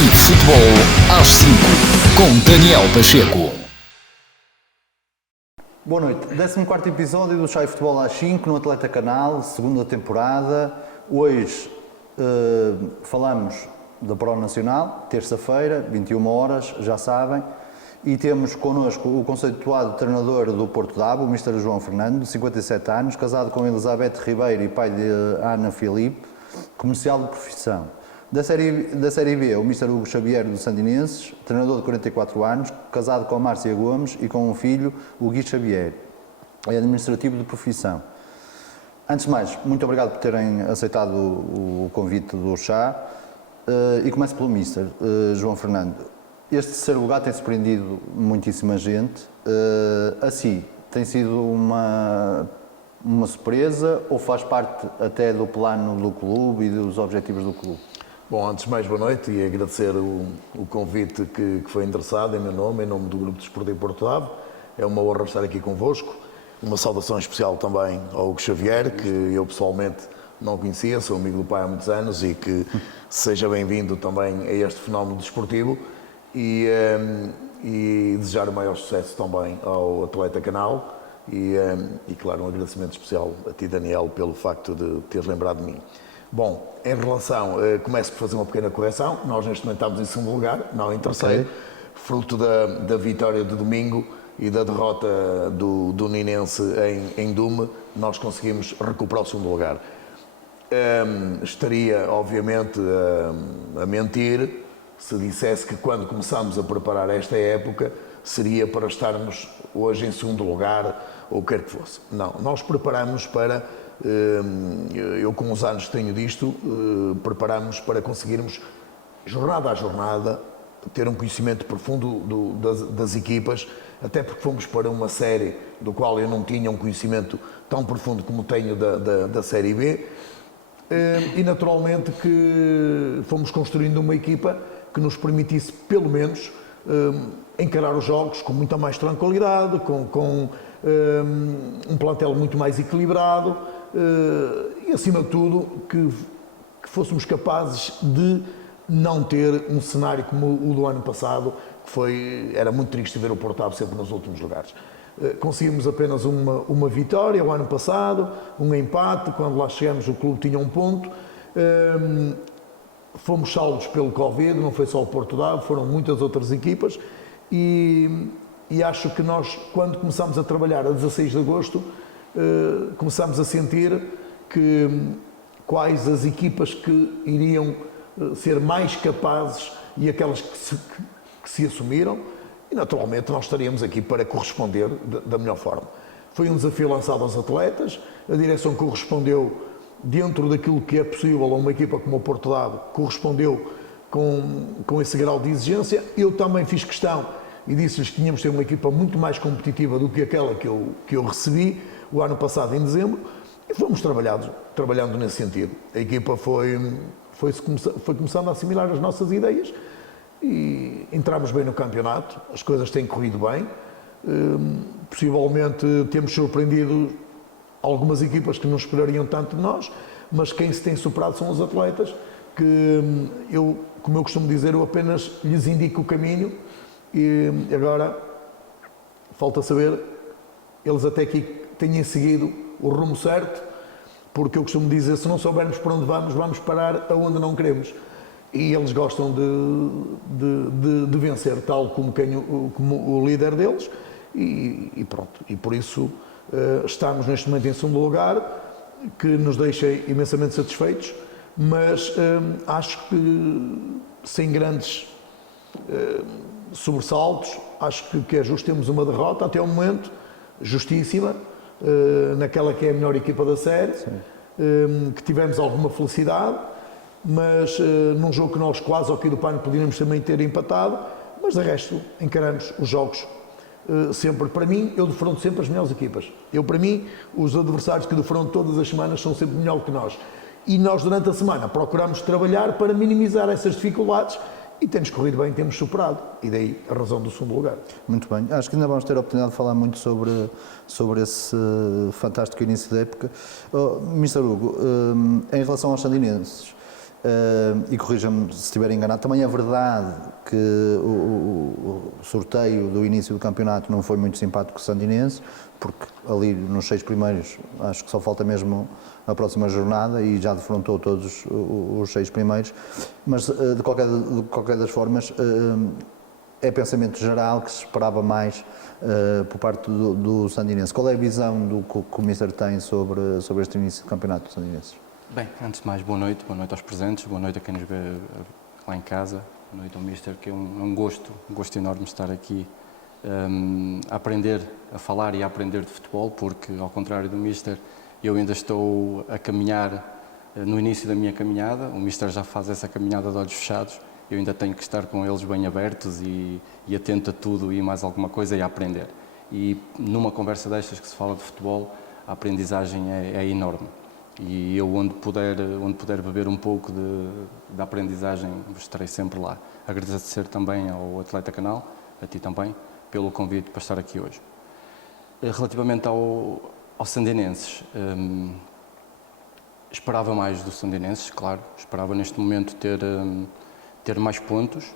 e Futebol às 5, com Daniel Pacheco. Boa noite. 14º episódio do Chá e Futebol às 5 no Atleta Canal, segunda temporada. Hoje falamos da Pro Nacional, terça-feira, 21 horas, já sabem. E temos connosco o conceituado treinador do Porto Dabo, o Mr. João Fernando, de 57 anos, casado com Elizabeth Ribeiro e pai de Ana Filipe, comercial de profissão. Da série B, o Mr. Hugo Xavier, do Sandinenses, treinador de 44 anos, casado com Márcia Gomes e com um filho, o Gui Xavier, é administrativo de profissão. Antes de mais, muito obrigado por terem aceitado o convite do chá. E começo pelo Mr. João Fernando. Este terceiro lugar tem surpreendido muitíssima gente. Assim, tem sido uma surpresa ou faz parte até do plano do clube e dos objetivos do clube? Bom, antes de mais, boa noite e agradecer o convite que foi endereçado em meu nome, em nome do Grupo Desportivo Porto Dabo. É uma honra estar aqui convosco. Uma saudação especial também ao Hugo Xavier, que eu pessoalmente não conhecia, sou amigo do pai há muitos anos e que seja bem-vindo também a este fenómeno desportivo e desejar o maior sucesso também ao Atleta Canal e claro, um agradecimento especial a ti, Daniel, pelo facto de teres lembrado de mim. Bom, em relação, começo por fazer uma pequena correção. Nós neste momento estamos em segundo lugar, não em terceiro, fruto da vitória de domingo e da derrota do Ninense em Dume, nós conseguimos recuperar o segundo lugar. Estaria, obviamente, a mentir se dissesse que quando começámos a preparar esta época seria para estarmos hoje em segundo lugar ou quer que fosse. Não, nós preparamos para... Eu com os anos que tenho disto, preparamos para conseguirmos, jornada a jornada, ter um conhecimento profundo das equipas, até porque fomos para uma série do qual eu não tinha um conhecimento tão profundo como tenho da Série B, e naturalmente que fomos construindo uma equipa que nos permitisse, pelo menos, encarar os jogos com muita mais tranquilidade, com um plantel muito mais equilibrado, e acima de tudo que fôssemos capazes de não ter um cenário como o do ano passado, que era muito triste ver o Porto Dabo sempre nos últimos lugares. Conseguimos apenas uma vitória o ano passado, um empate, quando lá chegamos o clube tinha um ponto. Fomos salvos pelo Covid, não foi só o Porto Dabo, foram muitas outras equipas e acho que nós, quando começámos a trabalhar a 16 de agosto, começámos a sentir quais as equipas que iriam ser mais capazes e aquelas que se assumiram, e naturalmente nós estaríamos aqui para corresponder da melhor forma. Foi um desafio lançado aos atletas, a direção correspondeu dentro daquilo que é possível a uma equipa como o Porto Dabo, correspondeu com esse grau de exigência. Eu também fiz questão e disse-lhes que tínhamos de ter uma equipa muito mais competitiva do que aquela que eu recebi o ano passado em dezembro, e fomos trabalhando nesse sentido. A equipa foi começando a assimilar as nossas ideias e entramos bem no campeonato, as coisas têm corrido bem, possivelmente temos surpreendido algumas equipas que não esperariam tanto de nós, mas quem se tem superado são os atletas, que como eu costumo dizer, eu apenas lhes indico o caminho e agora falta saber, eles até aqui tenham seguido o rumo certo, porque eu costumo dizer, se não soubermos para onde vamos parar aonde não queremos. E eles gostam de vencer, tal como o líder deles, e pronto. E por isso estamos neste momento em segundo lugar, que nos deixa imensamente satisfeitos, mas acho que sem grandes sobressaltos, acho que é justo. Temos uma derrota até o momento, justíssima, naquela que é a melhor equipa da série, que tivemos alguma felicidade, mas num jogo que nós quase ao fim do pano poderíamos também ter empatado, mas de resto encaramos os jogos sempre. Para mim, eu defronto sempre as melhores equipas. Para mim, os adversários que defronto todas as semanas são sempre melhor que nós. E nós durante a semana procuramos trabalhar para minimizar essas dificuldades e temos corrido bem, temos superado, e daí a razão do segundo lugar. Muito bem, acho que ainda vamos ter a oportunidade de falar muito sobre esse fantástico início da época. Mr. Hugo, em relação aos sandinenses, e corrija-me se estiver enganado, também é verdade que o sorteio do início do campeonato não foi muito simpático com o Sandinense, porque ali nos 6 primeiros acho que só falta mesmo a próxima jornada e já defrontou todos os 6 primeiros, mas de qualquer das formas é pensamento geral que se esperava mais por parte do Sandinense. Qual é a visão que o Mister tem sobre este início do campeonato do Sandinense? Bem, antes de mais, boa noite aos presentes, boa noite a quem nos vê lá em casa, boa noite ao Mister, que é um gosto enorme estar aqui a aprender, a falar e a aprender de futebol, porque ao contrário do Mister, eu ainda estou a caminhar no início da minha caminhada, o Mister já faz essa caminhada de olhos fechados, eu ainda tenho que estar com eles bem abertos e atento a tudo e mais alguma coisa e a aprender. E numa conversa destas que se fala de futebol, a aprendizagem é enorme. E eu, onde puder beber um pouco da aprendizagem, estarei sempre lá. Agradecer também ao Atleta Canal, a ti também, pelo convite para estar aqui hoje. Relativamente ao Sandinenses, esperava mais do Sandinenses, claro. Esperava neste momento ter mais pontos.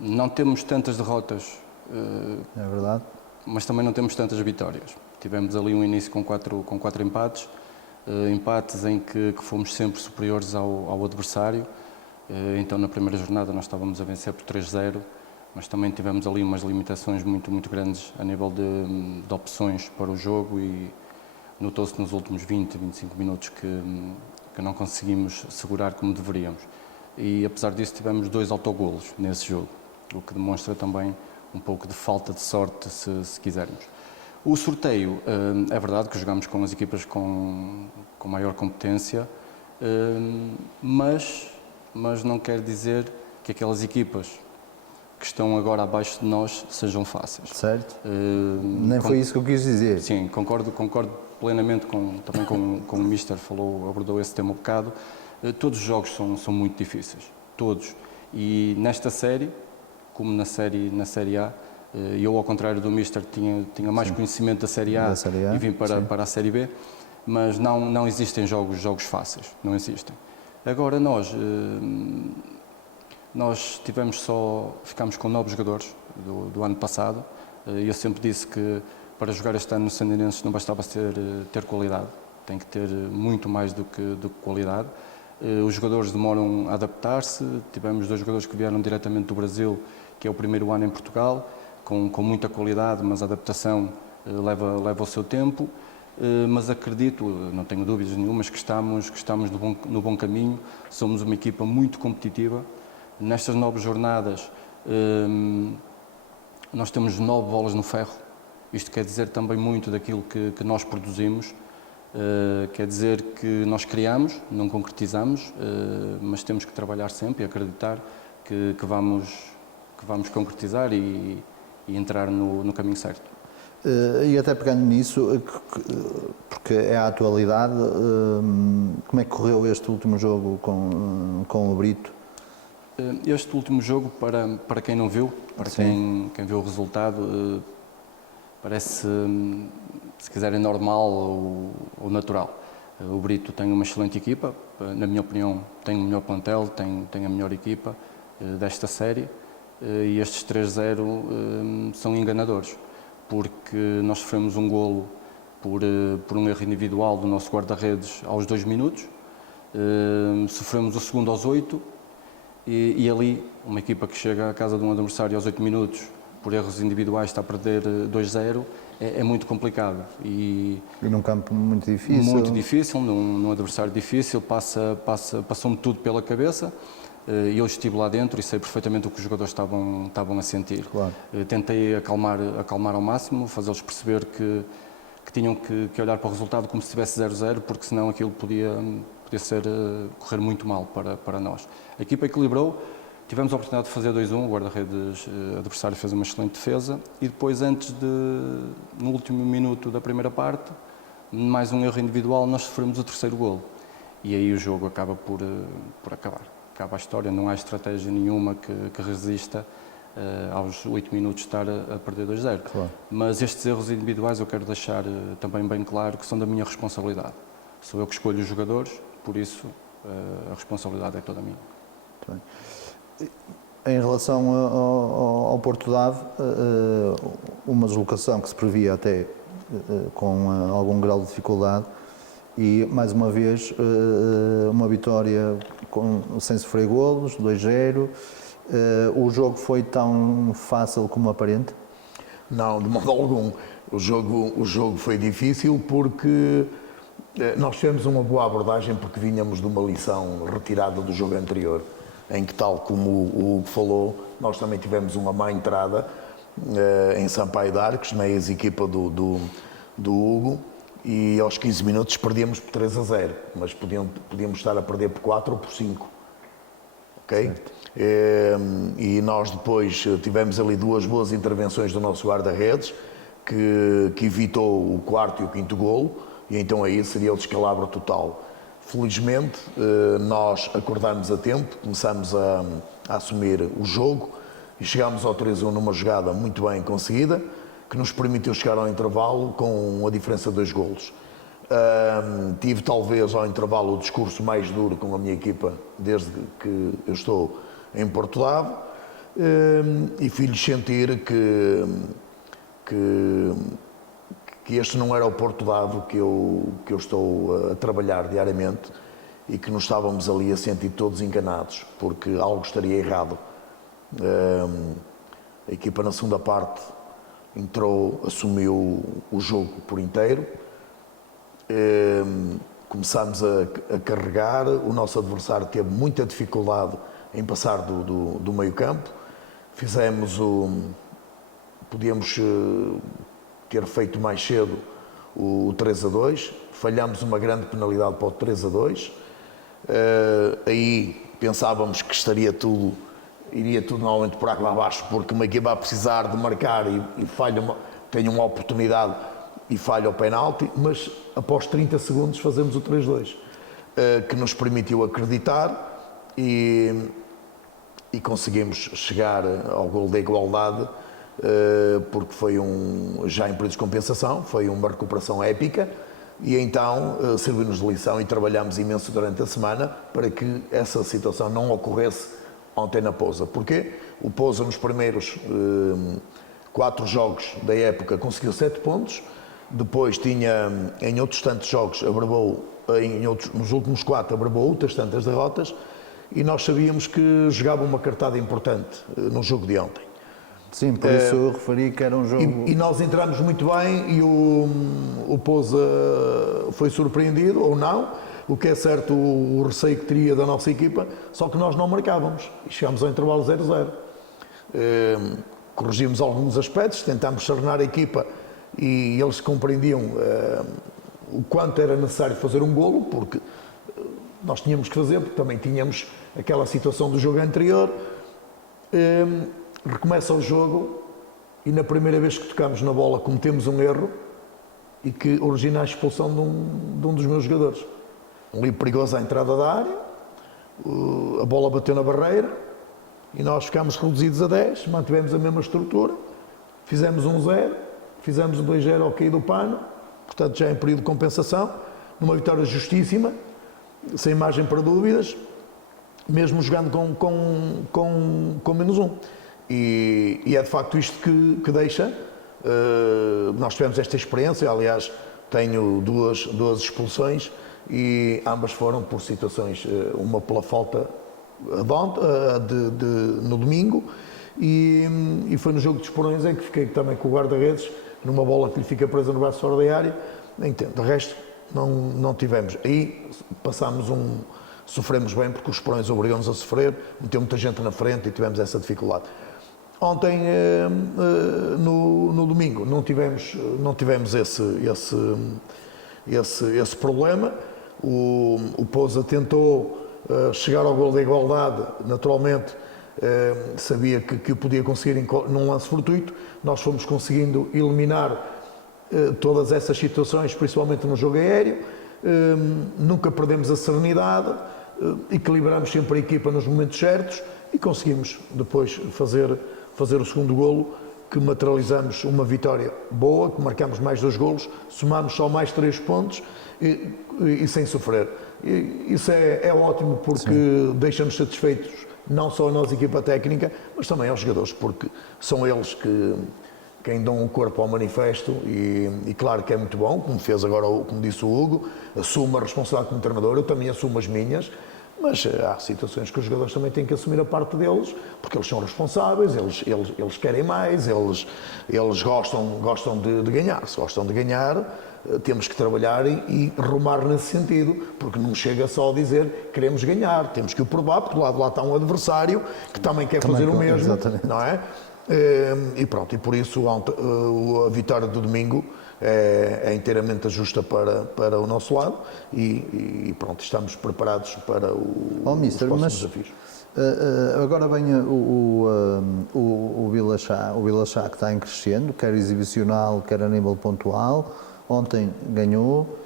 Não temos tantas derrotas, É verdade. mas também não temos tantas vitórias. Tivemos ali um início com quatro empates, empates em que fomos sempre superiores ao adversário. Então, na primeira jornada, nós estávamos a vencer por 3-0, mas também tivemos ali umas limitações muito, muito grandes a nível de opções para o jogo e notou-se nos últimos 20, 25 minutos que não conseguimos segurar como deveríamos. E, apesar disso, tivemos 2 autogolos nesse jogo, o que demonstra também um pouco de falta de sorte, se quisermos. O sorteio, é verdade que jogamos com as equipas com maior competência, mas não quer dizer que aquelas equipas que estão agora abaixo de nós sejam fáceis. Certo. Nem foi isso que eu quis dizer. Sim, concordo plenamente também com o Mister abordou esse tema um bocado. Todos os jogos são muito difíceis, todos. E nesta série, como na série A, eu, ao contrário do Mister, tinha mais conhecimento da Série A e vim para a Série B, mas não existem jogos fáceis, não existem. Agora nós ficámos com 9 jogadores do ano passado. Eu sempre disse que para jogar este ano no Sandinenses não bastava ter qualidade, tem que ter muito mais do que qualidade. Os jogadores demoram a adaptar-se, tivemos 2 jogadores que vieram diretamente do Brasil, que é o primeiro ano em Portugal, com muita qualidade, mas a adaptação leva o seu tempo, mas acredito, não tenho dúvidas nenhumas, que estamos no bom caminho, somos uma equipa muito competitiva. Nestas 9 jornadas nós temos 9 bolas no ferro, isto quer dizer também muito daquilo que nós produzimos, quer dizer que nós criamos, não concretizamos, mas temos que trabalhar sempre e acreditar que vamos concretizar e entrar no caminho certo. E até pegando nisso, porque é a atualidade, como é que correu este último jogo com o Brito? Este último jogo, para quem não viu, para quem viu o resultado, parece, se quiserem, normal ou natural. O Brito tem uma excelente equipa, na minha opinião tem o melhor plantel, tem a melhor equipa desta série. E estes 3-0 são enganadores, porque nós sofremos um golo por um erro individual do nosso guarda-redes aos 2 minutos, sofremos o segundo aos 8 e ali uma equipa que chega à casa de um adversário aos 8 minutos por erros individuais está a perder 2-0 é muito complicado. E num campo muito difícil. Muito difícil, num adversário difícil, passou-me tudo pela cabeça. Eu estive lá dentro e sei perfeitamente o que os jogadores estavam a sentir. Claro. Tentei acalmar ao máximo, fazê-los perceber que tinham que olhar para o resultado como se estivesse 0-0, porque senão aquilo podia correr muito mal para nós. A equipa equilibrou, tivemos a oportunidade de fazer 2-1, o guarda-redes adversário fez uma excelente defesa e depois, no último minuto da primeira parte, mais um erro individual, nós sofremos o 3º golo. E aí o jogo acaba por acabar. Acaba a história, não há estratégia nenhuma que resista aos 8 minutos de estar a perder 2-0. Claro. Mas estes erros individuais eu quero deixar também bem claro que são da minha responsabilidade. Sou eu que escolho os jogadores, por isso a responsabilidade é toda minha. Muito bem. Em relação ao Porto de Ave, uma deslocação que se previa até com algum grau de dificuldade e, mais uma vez, uma vitória sem sofrer golos, 2-0. O jogo foi tão fácil como aparente? Não, de modo algum. O jogo foi difícil porque nós tivemos uma boa abordagem porque vínhamos de uma lição retirada do jogo anterior, em que, tal como o Hugo falou, nós também tivemos uma má entrada em Sampaio de Arcos, na ex-equipa do Hugo, e aos 15 minutos perdíamos por 3-0, mas podíamos estar a perder por 4 ou por 5. Ok? E nós depois tivemos ali 2 boas intervenções do nosso guarda-redes, que evitou o 4º e o 5º golo, e então aí seria o descalabro total. Felizmente, nós acordámos a tempo, começámos a assumir o jogo e chegámos ao 3-1 numa jogada muito bem conseguida, que nos permitiu chegar ao intervalo com a diferença de 2 golos. Tive talvez ao intervalo o discurso mais duro com a minha equipa desde que eu estou em Porto de Ave, e fiz-lhes sentir que este não era o Porto de Ave que eu estou a trabalhar diariamente e que nos estávamos ali a sentir todos enganados, porque algo estaria errado. A equipa na segunda parte entrou, assumiu o jogo por inteiro, começámos a carregar, o nosso adversário teve muita dificuldade em passar do meio campo, podíamos ter feito mais cedo o 3-2, falhámos uma grande penalidade para o 3-2, aí pensávamos que iria tudo normalmente por água abaixo, porque uma equipa a precisar de marcar e falha, tem uma oportunidade e falha o penalti, mas após 30 segundos fazemos o 3-2, que nos permitiu acreditar e conseguimos chegar ao golo da igualdade, porque foi já em período de compensação, foi uma recuperação épica, e então serviu-nos de lição e trabalhámos imenso durante a semana para que essa situação não ocorresse ontem na Pousa. Porquê? O Pousa nos primeiros 4 jogos da época conseguiu 7 pontos, depois tinha em outros tantos jogos, nos últimos 4 abrevou outras tantas derrotas, e nós sabíamos que jogava uma cartada importante no jogo de ontem. Sim, por isso eu referi que era um jogo... E nós entramos muito bem e o Pousa foi surpreendido, ou não, o que é certo, o receio que teria da nossa equipa, só que nós não marcávamos e chegámos ao intervalo 0-0. Corrigimos alguns aspectos, tentámos serenar a equipa e eles compreendiam o quanto era necessário fazer um golo, porque nós tínhamos que fazer, porque também tínhamos aquela situação do jogo anterior. Recomeça o jogo e na primeira vez que tocamos na bola cometemos um erro e que origina a expulsão de um dos meus jogadores. Um livre perigoso à entrada da área, a bola bateu na barreira e nós ficámos reduzidos a 10, mantivemos a mesma estrutura, fizemos 1-0, fizemos 2-0 ao cair do pano, portanto já em período de compensação, numa vitória justíssima, sem margem para dúvidas, mesmo jogando com menos 1. E é de facto isto que deixa. Nós tivemos esta experiência, aliás, tenho duas expulsões e ambas foram por situações, uma pela falta no domingo e foi no jogo de Esporões em que fiquei também com o guarda-redes, numa bola que lhe fica presa no braço fora da área. Entendo. De resto, não tivemos. Aí sofremos bem porque os Esporões obrigam-nos a sofrer, meteu muita gente na frente e tivemos essa dificuldade. Ontem, no domingo, não tivemos esse problema. O Pousa tentou chegar ao golo da igualdade, naturalmente, sabia que o podia conseguir num lance fortuito. Nós fomos conseguindo eliminar todas essas situações, principalmente no jogo aéreo. Nunca perdemos a serenidade, equilibramos sempre a equipa nos momentos certos e conseguimos depois fazer o segundo golo que materializamos uma vitória boa, que marcamos mais 2 golos, somamos só mais 3 pontos e sem sofrer. Isso é ótimo porque deixa-nos satisfeitos, não só a nossa equipa técnica, mas também aos jogadores, porque são eles quem dão o corpo ao manifesto e claro que é muito bom, como fez agora, como disse o Hugo, assumo a responsabilidade como treinador, eu também assumo as minhas, mas há situações que os jogadores também têm que assumir a parte deles, porque eles são responsáveis, eles querem mais, eles gostam de ganhar. Se gostam de ganhar, temos que trabalhar e rumar nesse sentido, porque não chega só a dizer queremos ganhar, temos que o provar, porque do lado de lá está um adversário que também quer fazer o mesmo, exatamente. Não é? E pronto, e por isso a vitória do domingo é inteiramente justa para o nosso lado e pronto, estamos preparados para os próximos desafios. Agora vem o Vila Chá que está em crescendo, quer exibicional, quer a nível pontual. Ontem ganhou.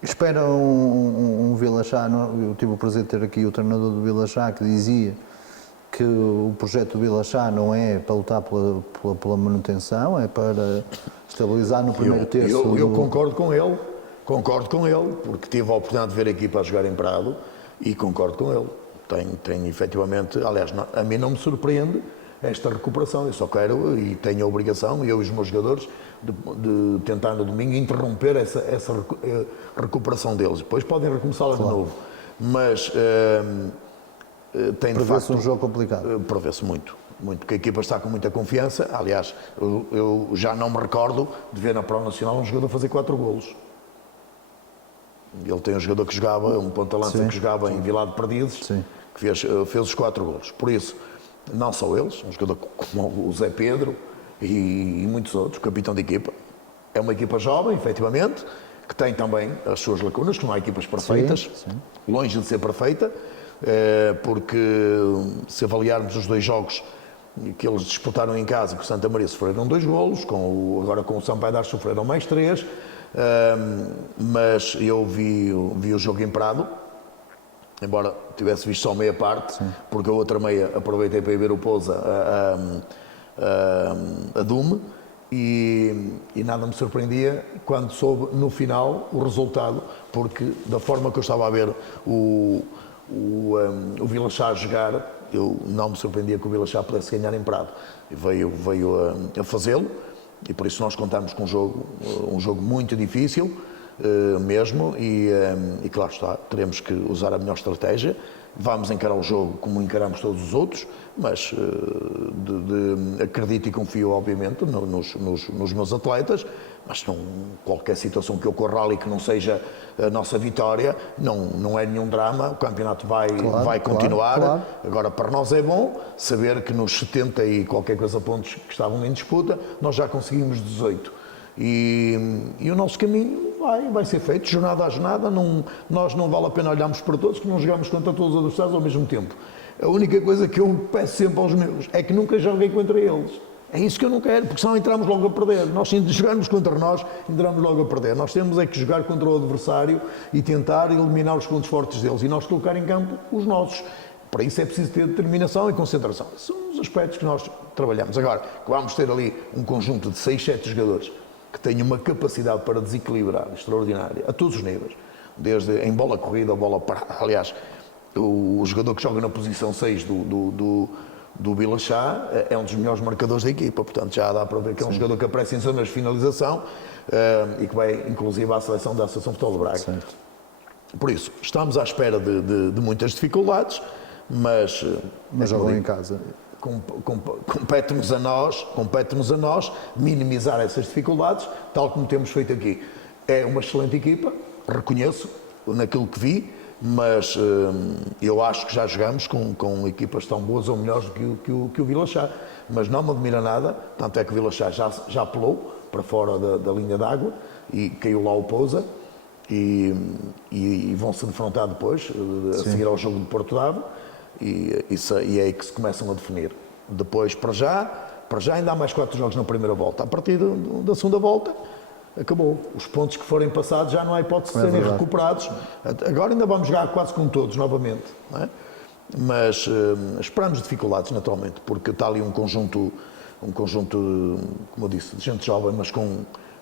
Espera um Vila Chá, eu tive o prazer de ter aqui o treinador do Vila Chá que dizia que o projeto do Vila Chá não é para lutar pela manutenção, é para estabilizar no primeiro terço. Eu concordo com ele, porque tive a oportunidade de ver a equipa a jogar em Prado e concordo com ele. Tenho efetivamente, aliás, a mim não me surpreende esta recuperação, eu só quero e tenho a obrigação, eu e os meus jogadores, de tentar no domingo interromper essa recuperação deles. Depois podem recomeçá-la de novo, mas tem de facto... Prevê-se um jogo complicado. Prevê-se muito, porque a equipa está com muita confiança. Aliás, eu já não me recordo de ver na Prova Nacional um jogador fazer 4 golos. Ele tem um jogador que jogava, um ponta-lança que jogava em Vilar de Perdizes, que fez os 4 golos. Por isso, não só eles, um jogador como o Zé Pedro e muitos outros, capitão de equipa. É uma equipa jovem, efetivamente, que tem também as suas lacunas, que não há equipas perfeitas, longe de ser perfeita, porque se avaliarmos os 2 jogos que eles disputaram em casa, com o Santa Maria sofreram 2 golos, agora com o Sampaio de Arcos sofreram mais 3, mas eu vi o jogo em Prado, embora tivesse visto só meia parte, porque a outra meia aproveitei para ir ver o Pousa a Dume, e nada me surpreendia quando soube no final o resultado, porque da forma que eu estava a ver o Vila Chá jogar, eu não me surpreendia que o Vila Chá pudesse ganhar em Prado. E veio a fazê-lo, e por isso nós contamos com um jogo muito difícil, mesmo, e claro está, teremos que usar a melhor estratégia. Vamos encarar o jogo como encaramos todos os outros, mas acredito e confio, obviamente, nos meus atletas, mas qualquer situação que ocorra ali que não seja a nossa vitória, não é nenhum drama, o campeonato vai continuar. Claro. Agora, para nós é bom saber que nos 70 e qualquer coisa pontos que estavam em disputa, nós já conseguimos 18. E o nosso caminho vai ser feito, jornada a jornada. Nós não vale a pena olharmos para todos, que não jogamos contra todos os adversários ao mesmo tempo. A única coisa que eu peço sempre aos meus é que nunca joguem contra eles. É isso que eu não quero, porque senão entramos logo a perder. Nós, se jogarmos contra nós, entramos logo a perder. Nós temos é que jogar contra o adversário e tentar eliminar os pontos fortes deles e nós colocar em campo os nossos. Para isso é preciso ter determinação e concentração. Esses são os aspectos que nós trabalhamos. Agora, que vamos ter ali um conjunto de 6, 7 jogadores que têm uma capacidade para desequilibrar extraordinária, a todos os níveis, desde em bola corrida ou bola parada. Aliás, o jogador que joga na posição 6 do Vila Chá é um dos melhores marcadores da equipa, portanto já dá para ver que é um jogador que aparece em zonas de finalização e que vai inclusive à seleção da Associação Futebol de Braga. Sim. Por isso, estamos à espera de muitas dificuldades, mas jogam em casa. Compete-nos a nós minimizar essas dificuldades, tal como temos feito aqui. É uma excelente equipa, reconheço naquilo que vi, mas eu acho que já jogamos com equipas tão boas ou melhores do que o Vila Chá. Mas não me admira nada, tanto é que o Vila Chá já pulou para fora da linha d'água e caiu lá o Pousa e vão se defrontar depois, a seguir ao jogo de Porto Ave. E é aí que se começam a definir. Depois, para já ainda há mais 4 jogos na primeira volta. A partir da segunda volta, acabou. Os pontos que forem passados já não há hipótese de serem recuperados. Agora ainda vamos jogar quase com todos novamente. Não é? mas esperamos dificuldades, naturalmente, porque está ali um conjunto, como eu disse, de gente jovem, mas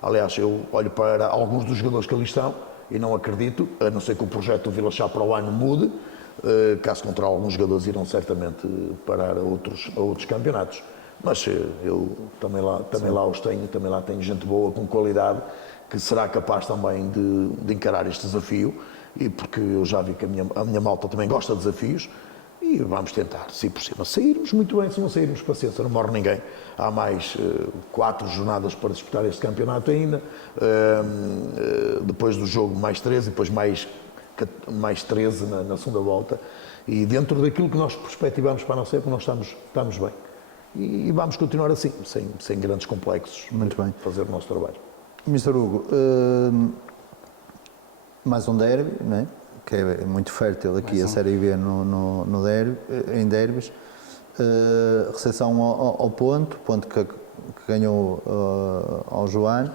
aliás, eu olho para alguns dos jogadores que ali estão e não acredito, a não ser que o projeto do Vila Chá para o ano mude, caso contrário, alguns jogadores irão certamente parar a outros campeonatos. Mas eu também lá os tenho, também lá tenho gente boa, com qualidade, que será capaz também de encarar este desafio, e porque eu já vi que a minha malta também gosta de desafios, e vamos tentar, se possível, sairmos muito bem. Se não sairmos, paciência, não morre ninguém. Há mais 4 jornadas para disputar este campeonato ainda, depois do jogo mais 13, depois mais 13 na segunda volta, e dentro daquilo que nós perspectivamos para a nossa época, nós estamos bem. E vamos continuar assim, sem grandes complexos. Muito bem. Fazer o nosso trabalho. Mr. Hugo, mais um derby, não é? Que é muito fértil aqui a Série B no derby, em derbys. Recepção ao Ponto que ganhou ao João.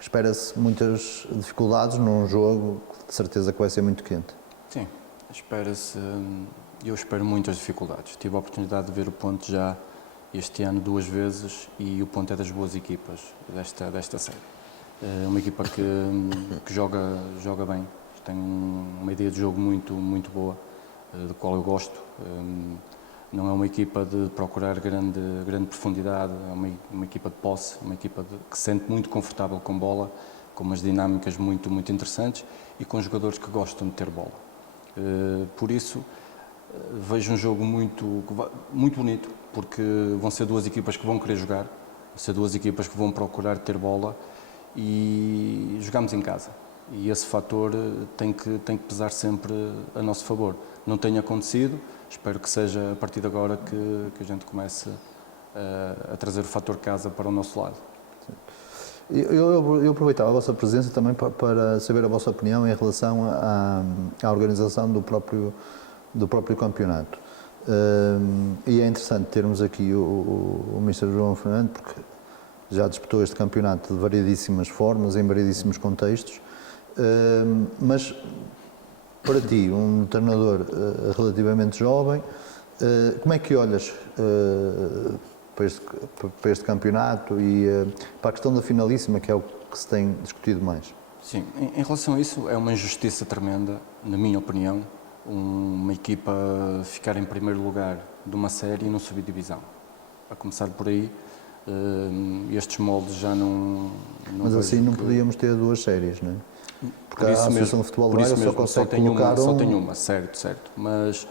Espera-se muitas dificuldades num jogo que de certeza que vai ser muito quente. Sim, eu espero muitas dificuldades. Tive a oportunidade de ver o Ponte já este ano 2 vezes, e o Ponte é das boas equipas desta série. É uma equipa que joga bem, tem uma ideia de jogo muito boa, do qual eu gosto. Não é uma equipa de procurar grande profundidade, é uma equipa de posse, uma equipa que se sente muito confortável com bola, com umas dinâmicas muito interessantes e com jogadores que gostam de ter bola. Por isso, vejo um jogo muito bonito, porque vão ser 2 equipas que vão querer jogar, vão ser 2 equipas que vão procurar ter bola, e jogamos em casa. E esse fator tem que pesar sempre a nosso favor. Não tem acontecido, espero que seja a partir de agora que a gente comece a trazer o fator casa para o nosso lado. Eu aproveitava a vossa presença também para saber a vossa opinião em relação à organização do próprio campeonato. E é interessante termos aqui o Mr. João Fernando, porque já disputou este campeonato de variedíssimas formas, em variedíssimos contextos, mas para ti, um treinador relativamente jovem, como é que olhas para este campeonato e para a questão da finalíssima, que é o que se tem discutido mais? Sim, em relação a isso, é uma injustiça tremenda, na minha opinião, uma equipa ficar em primeiro lugar de uma série e não subir divisão. A começar por aí, estes moldes já não mas assim não podíamos ter 2 séries, não é? Porque a Associação de Futebol Braga só consegue colocar só tem uma, certo. Mas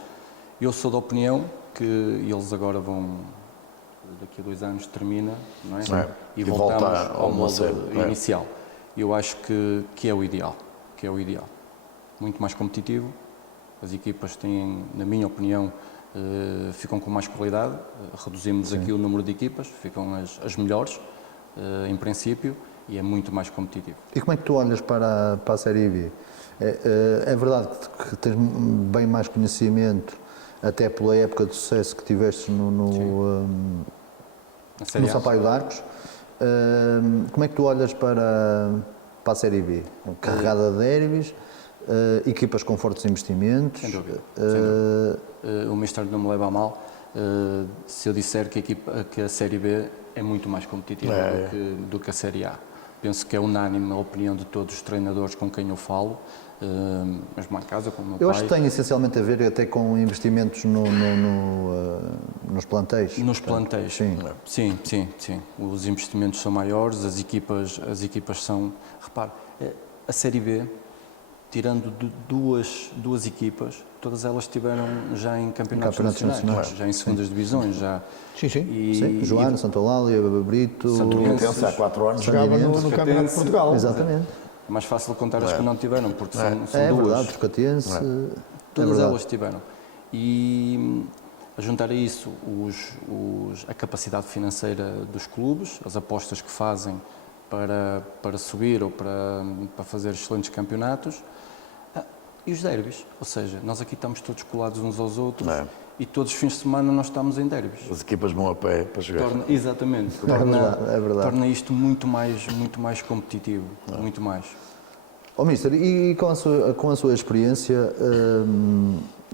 eu sou da opinião que eles agora vão, daqui a 2 anos termina, não é? E voltamos ao molde inicial. Eu acho que é o ideal, Muito mais competitivo, as equipas têm, na minha opinião, ficam com mais qualidade, reduzimos aqui o número de equipas, ficam as melhores, em princípio, e é muito mais competitivo. E como é que tu olhas para a Série B? É verdade que tens bem mais conhecimento, até pela época de sucesso que tiveste no Sampaio de Arcos. Como é que tu olhas para a Série B? Carregada de derbys, equipas com fortes investimentos. Sem dúvida. O Mister não me leva a mal se eu disser que a Série B é muito mais competitiva do que a Série A. Penso que é unânime a opinião de todos os treinadores com quem eu falo, mesmo em casa, com o meu pai. Eu acho que tem essencialmente a ver até com investimentos nos plantéis. Nos plantéis, sim. Os investimentos são maiores, as equipas são... Repare, a Série B, tirando de duas equipas, todas elas estiveram já em campeonatos nacionais, já em segundas divisões. Sim. Joana, Santa Eulália, Brito... Santomense, há 4 anos jogava no Campeonato de Portugal. Exatamente. É mais fácil contar as que não tiveram, porque são duas. É verdade, Porcatense... Todas elas tiveram. E a juntar a isso a capacidade financeira dos clubes, as apostas que fazem para subir ou para fazer excelentes campeonatos, e os derbys. Ou seja, nós aqui estamos todos colados uns aos outros e todos os fins de semana nós estamos em derbys. As equipas vão a pé para jogar. Torna isto muito mais competitivo, muito mais. Mister, e com a sua experiência,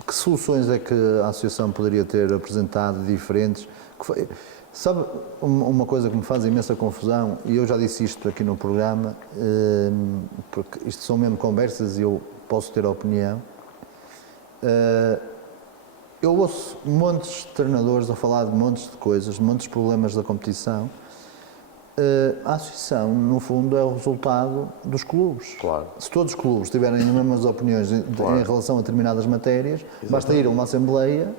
que soluções é que a Associação poderia ter apresentado diferentes? Sabe, uma coisa que me faz imensa confusão, e eu já disse isto aqui no programa, porque isto são mesmo conversas e eu posso ter opinião. Eu ouço montes de treinadores a falar de montes de coisas, de montes de problemas da competição. A associação, no fundo, é o resultado dos clubes. Claro. Se todos os clubes tiverem as mesmas opiniões em relação a determinadas matérias, basta ir a uma assembleia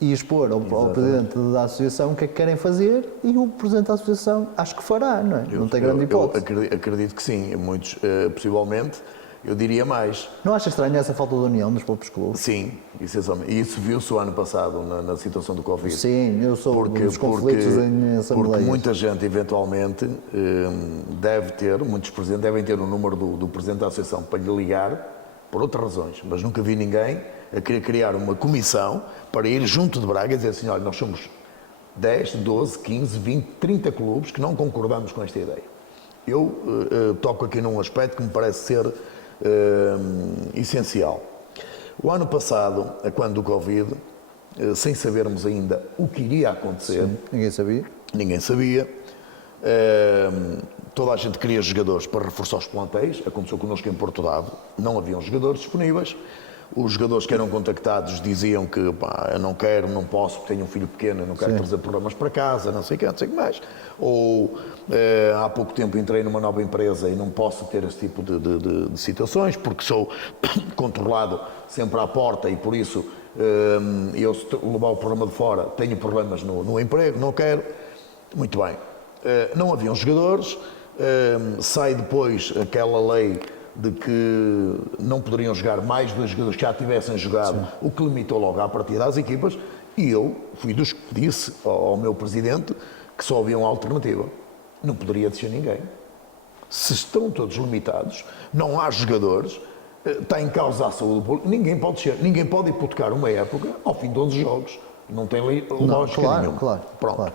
e expor ao presidente da associação o que é que querem fazer, e o presidente da associação acho que fará, não é? Não tem grande hipótese. Eu acredito que sim, muitos, possivelmente. Eu diria mais. Não acha estranho essa falta de união dos próprios clubes? Sim, essencialmente. E isso viu-se o ano passado, na situação do Covid. Sim, eu sou dos conflitos em assembleias. Porque muita gente, eventualmente, muitos presidentes devem ter o número do presidente da associação para lhe ligar, por outras razões, mas nunca vi ninguém a querer criar uma comissão para ir junto de Braga e dizer assim, olha, nós somos 10, 12, 15, 20, 30 clubes que não concordamos com esta ideia. Eu toco aqui num aspecto que me parece ser essencial. O ano passado, quando do Covid, sem sabermos ainda o que iria acontecer, sim, ninguém sabia. Toda a gente queria jogadores para reforçar os plantéis. Aconteceu connosco em Porto Dado, não haviam jogadores disponíveis. Os jogadores que eram contactados diziam que eu não quero, não posso, porque tenho um filho pequeno, eu não quero trazer problemas para casa, não sei o que mais. Ou há pouco tempo entrei numa nova empresa e não posso ter esse tipo de situações, porque sou controlado sempre à porta e por isso eu, se levar o problema de fora, tenho problemas no emprego, não quero. Muito bem. Não haviam jogadores, sai depois aquela lei de que não poderiam jogar mais 2 jogadores que já tivessem jogado, o que limitou logo a partida das equipas, e eu fui dos que disse ao meu presidente que só havia uma alternativa. Não poderia descer ninguém. Se estão todos limitados, não há jogadores, está em causa a saúde do público, ninguém pode descer, ninguém pode hipotecar uma época ao fim de 11 jogos. Não tem lógica nenhuma. Claro.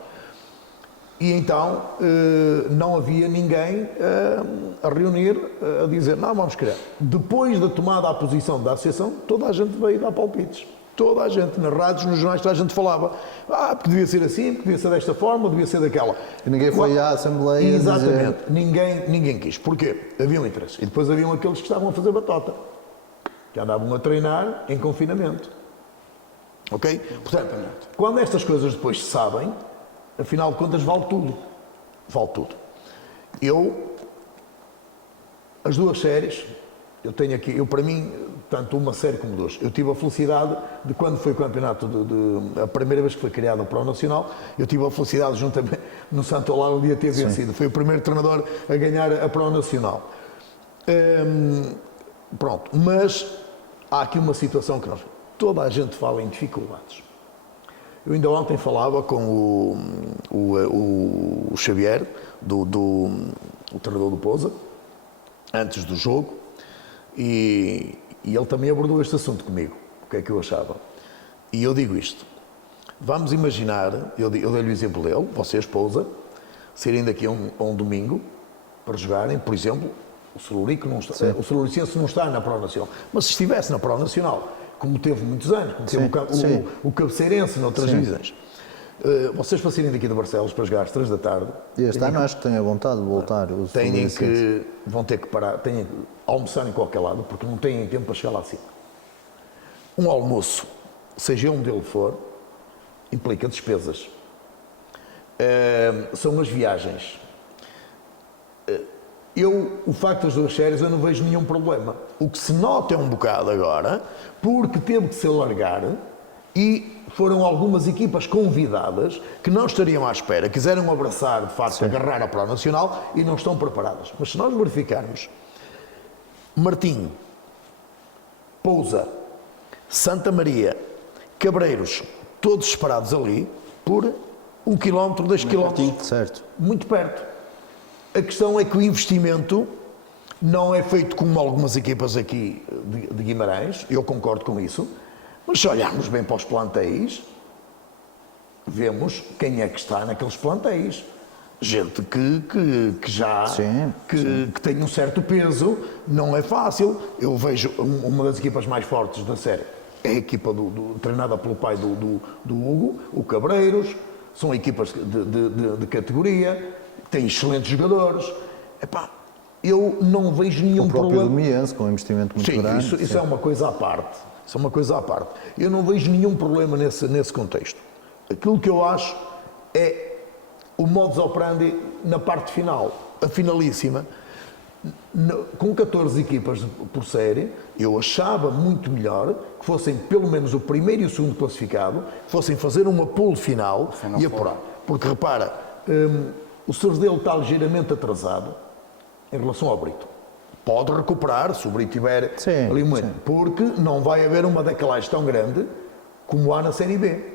E então não havia ninguém a reunir, a dizer, não, vamos criar. Depois da tomada à posição da associação, toda a gente veio dar palpites. Toda a gente, nas rádios, nos jornais, toda a gente falava, porque devia ser assim, porque devia ser desta forma, devia ser daquela. E ninguém foi à Assembleia. Exatamente, ninguém quis. Porquê? Havia um interesse. E depois haviam aqueles que estavam a fazer batota, que andavam a treinar em confinamento. Ok? Portanto, quando estas coisas depois se sabem, afinal de contas, vale tudo. Vale tudo. As 2 séries, eu tenho aqui, para mim, tanto uma série como 2. Eu tive a felicidade de, quando foi o campeonato, a primeira vez que foi criado o Pro Nacional, eu tive a felicidade, juntamente no Santo Olaro, de ter vencido. Fui o primeiro treinador a ganhar a Pro Nacional. Pronto, mas há aqui uma situação que toda a gente fala em dificuldades. Eu ainda ontem falava com o Xavier, o treinador do Pousa, antes do jogo, e ele também abordou este assunto comigo, o que é que eu achava. E eu digo isto, vamos imaginar, eu dei-lhe o exemplo dele, vocês, Pousa, saírem daqui a um domingo para jogarem, por exemplo, o Celuricense não está na Pro Nacional, mas se estivesse na Pro Nacional, como teve muitos anos, como teve o Cabeceirense noutras divisões. Vocês para saírem daqui de Barcelos para jogar às 3 da tarde... Este ano acho que têm a vontade de voltar. Vão ter que parar, têm que almoçar em qualquer lado, porque não têm tempo para chegar lá acima. Um almoço, seja onde ele for, implica despesas. São as viagens. O facto das 2 séries, eu não vejo nenhum problema. O que se nota é um bocado agora, porque teve que se alargar e foram algumas equipas convidadas que não estariam à espera, quiseram abraçar, de facto, agarrar a Pro Nacional e não estão preparadas. Mas se nós verificarmos, Martim, Pousa, Santa Maria, Cabreiros, todos separados ali por 1 km, 2 km. Certo. Muito perto. A questão é que o investimento não é feito como algumas equipas aqui de Guimarães, eu concordo com isso, mas se olharmos bem para os plantéis, vemos quem é que está naqueles plantéis. gente que já Sim, que tem um certo peso, não é fácil. Eu vejo uma das equipas mais fortes da série, é a equipa treinada pelo pai do Hugo, o Cabreiros, são equipas de categoria, têm excelentes jogadores. Epá, eu não vejo nenhum O próprio problema. Domiense, com um investimento muito Sim, grande. isso é uma coisa à parte. Isso é uma coisa à parte. Eu não vejo nenhum problema nesse contexto. Aquilo que eu acho é o modus operandi na parte final, a finalíssima. Com 14 equipas por série, eu achava muito melhor que fossem pelo menos o primeiro e o segundo classificado, fossem fazer uma pool final e apurar. Porque repara, o Cerzedelo está ligeiramente atrasado em relação ao Brito. Pode recuperar se o Brito tiver ali um momento, porque não vai haver uma decalagem tão grande como há na Série B.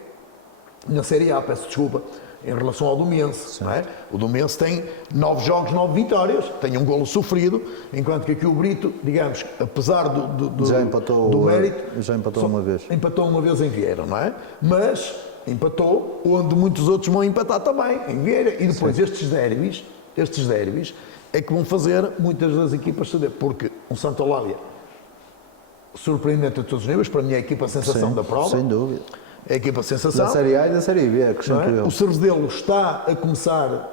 Na Série A, peço desculpa, em relação ao Domiense. Não é? O Domiense tem 9 jogos, 9 vitórias, tem um golo sofrido, enquanto que aqui o Brito, digamos, apesar Já empatou, do mérito... já empatou uma vez. Empatou uma vez em Vieira, não é? Mas empatou onde muitos outros vão empatar também, em Vieira. E depois estes derbys é que vão fazer muitas das equipas ceder, porque um Santa Eulália, surpreendente a todos os níveis, para mim é a equipa sensação da prova. Sem dúvida. É a equipa sensação. Da Série A e da Série B, acrescento eu. O Cerzedelo está a começar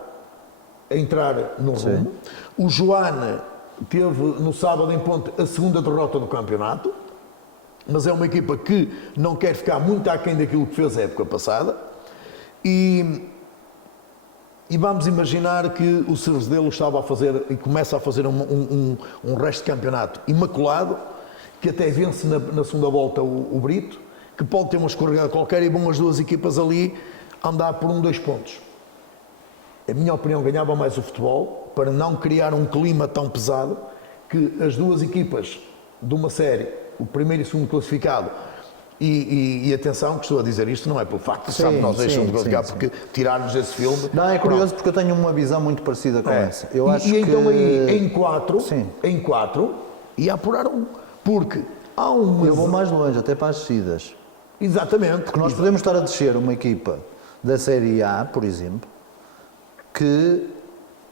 a entrar no rumo. O Joana teve no sábado em Ponte a segunda derrota do campeonato, mas é uma equipa que não quer ficar muito aquém daquilo que fez a época passada. E vamos imaginar que o Cerzedelo estava a fazer e começa a fazer um resto de campeonato imaculado, que até vence na segunda volta o Brito, que pode ter uma escorregada qualquer e vão as duas equipas ali andar por 2 pontos. A minha opinião, ganhava mais o futebol para não criar um clima tão pesado que as duas equipas de uma série, o primeiro e o segundo classificado, e atenção, que estou a dizer isto não é pelo facto de nós deixamos de classificar, porque tirarmos esse filme... Não, é curioso porque eu tenho uma visão muito parecida com essa. Eu acho e então que... aí, em 4, ia apurar um. Porque há uma... Eu vou mais longe, até para as descidas. Exatamente. Porque nós podemos estar a descer uma equipa da Série A, por exemplo, que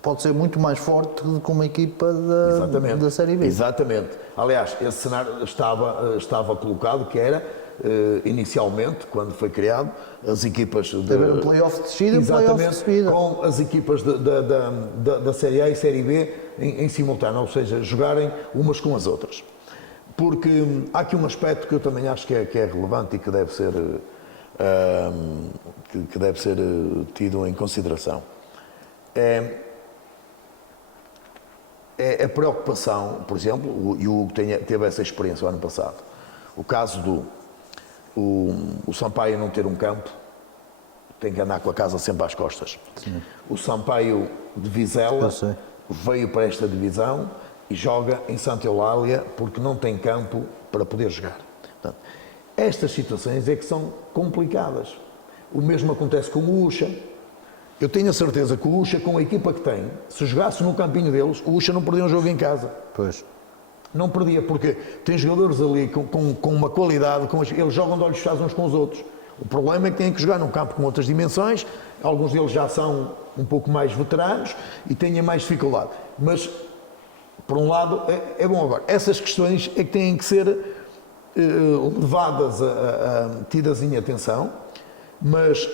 pode ser muito mais forte do que uma equipa da Série B. Exatamente. Aliás, esse cenário estava colocado, que era, inicialmente, quando foi criado, as equipas... De haver um play-off de descida e um play-off de subida. Com as equipas da Série A e Série B em simultâneo, ou seja, jogarem umas com as outras. Porque há aqui um aspecto que eu também acho que é relevante e que deve ser tido em consideração. É a preocupação, por exemplo, e o Hugo teve essa experiência o ano passado, o caso do o Sampaio não ter um campo, tem que andar com a casa sempre às costas. Sim. O Sampaio de Vizela veio para esta divisão e joga em Santa Eulália porque não tem campo para poder jogar. Portanto, estas situações é que são complicadas. O mesmo acontece com o Ucha. Eu tenho a certeza que o Ucha, com a equipa que tem, se jogasse no campinho deles, o Ucha não perdia um jogo em casa. Pois. Não perdia, porque tem jogadores ali com uma qualidade, eles jogam de olhos fechados uns com os outros. O problema é que têm que jogar num campo com outras dimensões, alguns deles já são um pouco mais veteranos e têm mais dificuldade. Mas, por um lado, é bom agora. Essas questões é que têm que ser levadas, tidas em atenção, mas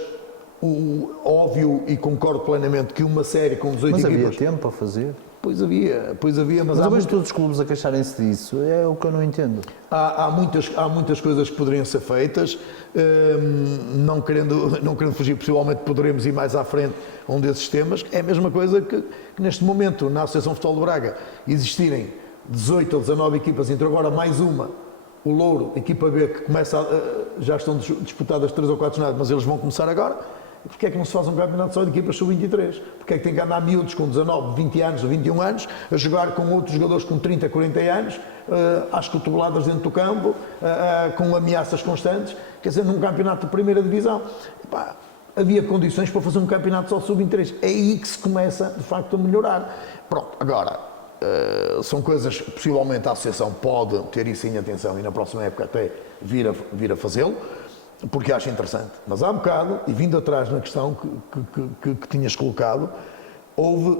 óbvio e concordo plenamente que uma série com 18 equipas... Mas havia tempo para fazer? Pois havia, mas eu vejo todos os clubes a queixarem-se disso, é o que eu não entendo. Há muitas coisas que poderiam ser feitas, não querendo fugir, possivelmente poderemos ir mais à frente a um desses temas. É a mesma coisa que neste momento, na Associação de Futebol de Braga, existirem 18 ou 19 equipas, entre agora mais uma, o Louro, equipa B, que começa já estão disputadas 3 ou 4 jornadas, mas eles vão começar agora. Porque é que não se faz um campeonato só de equipas sub-23? Porque é que tem que andar miúdos com 19, 20 anos ou 21 anos a jogar com outros jogadores com 30, 40 anos, às cotoveladas dentro do campo, com ameaças constantes, quer dizer, num campeonato de primeira divisão? Epá, havia condições para fazer um campeonato só sub-23. É aí que se começa, de facto, a melhorar. Pronto, agora, são coisas que possivelmente a Associação pode ter isso em atenção e na próxima época até vir a fazê-lo, porque acho interessante. Mas há bocado, e vindo atrás na questão que tinhas colocado, houve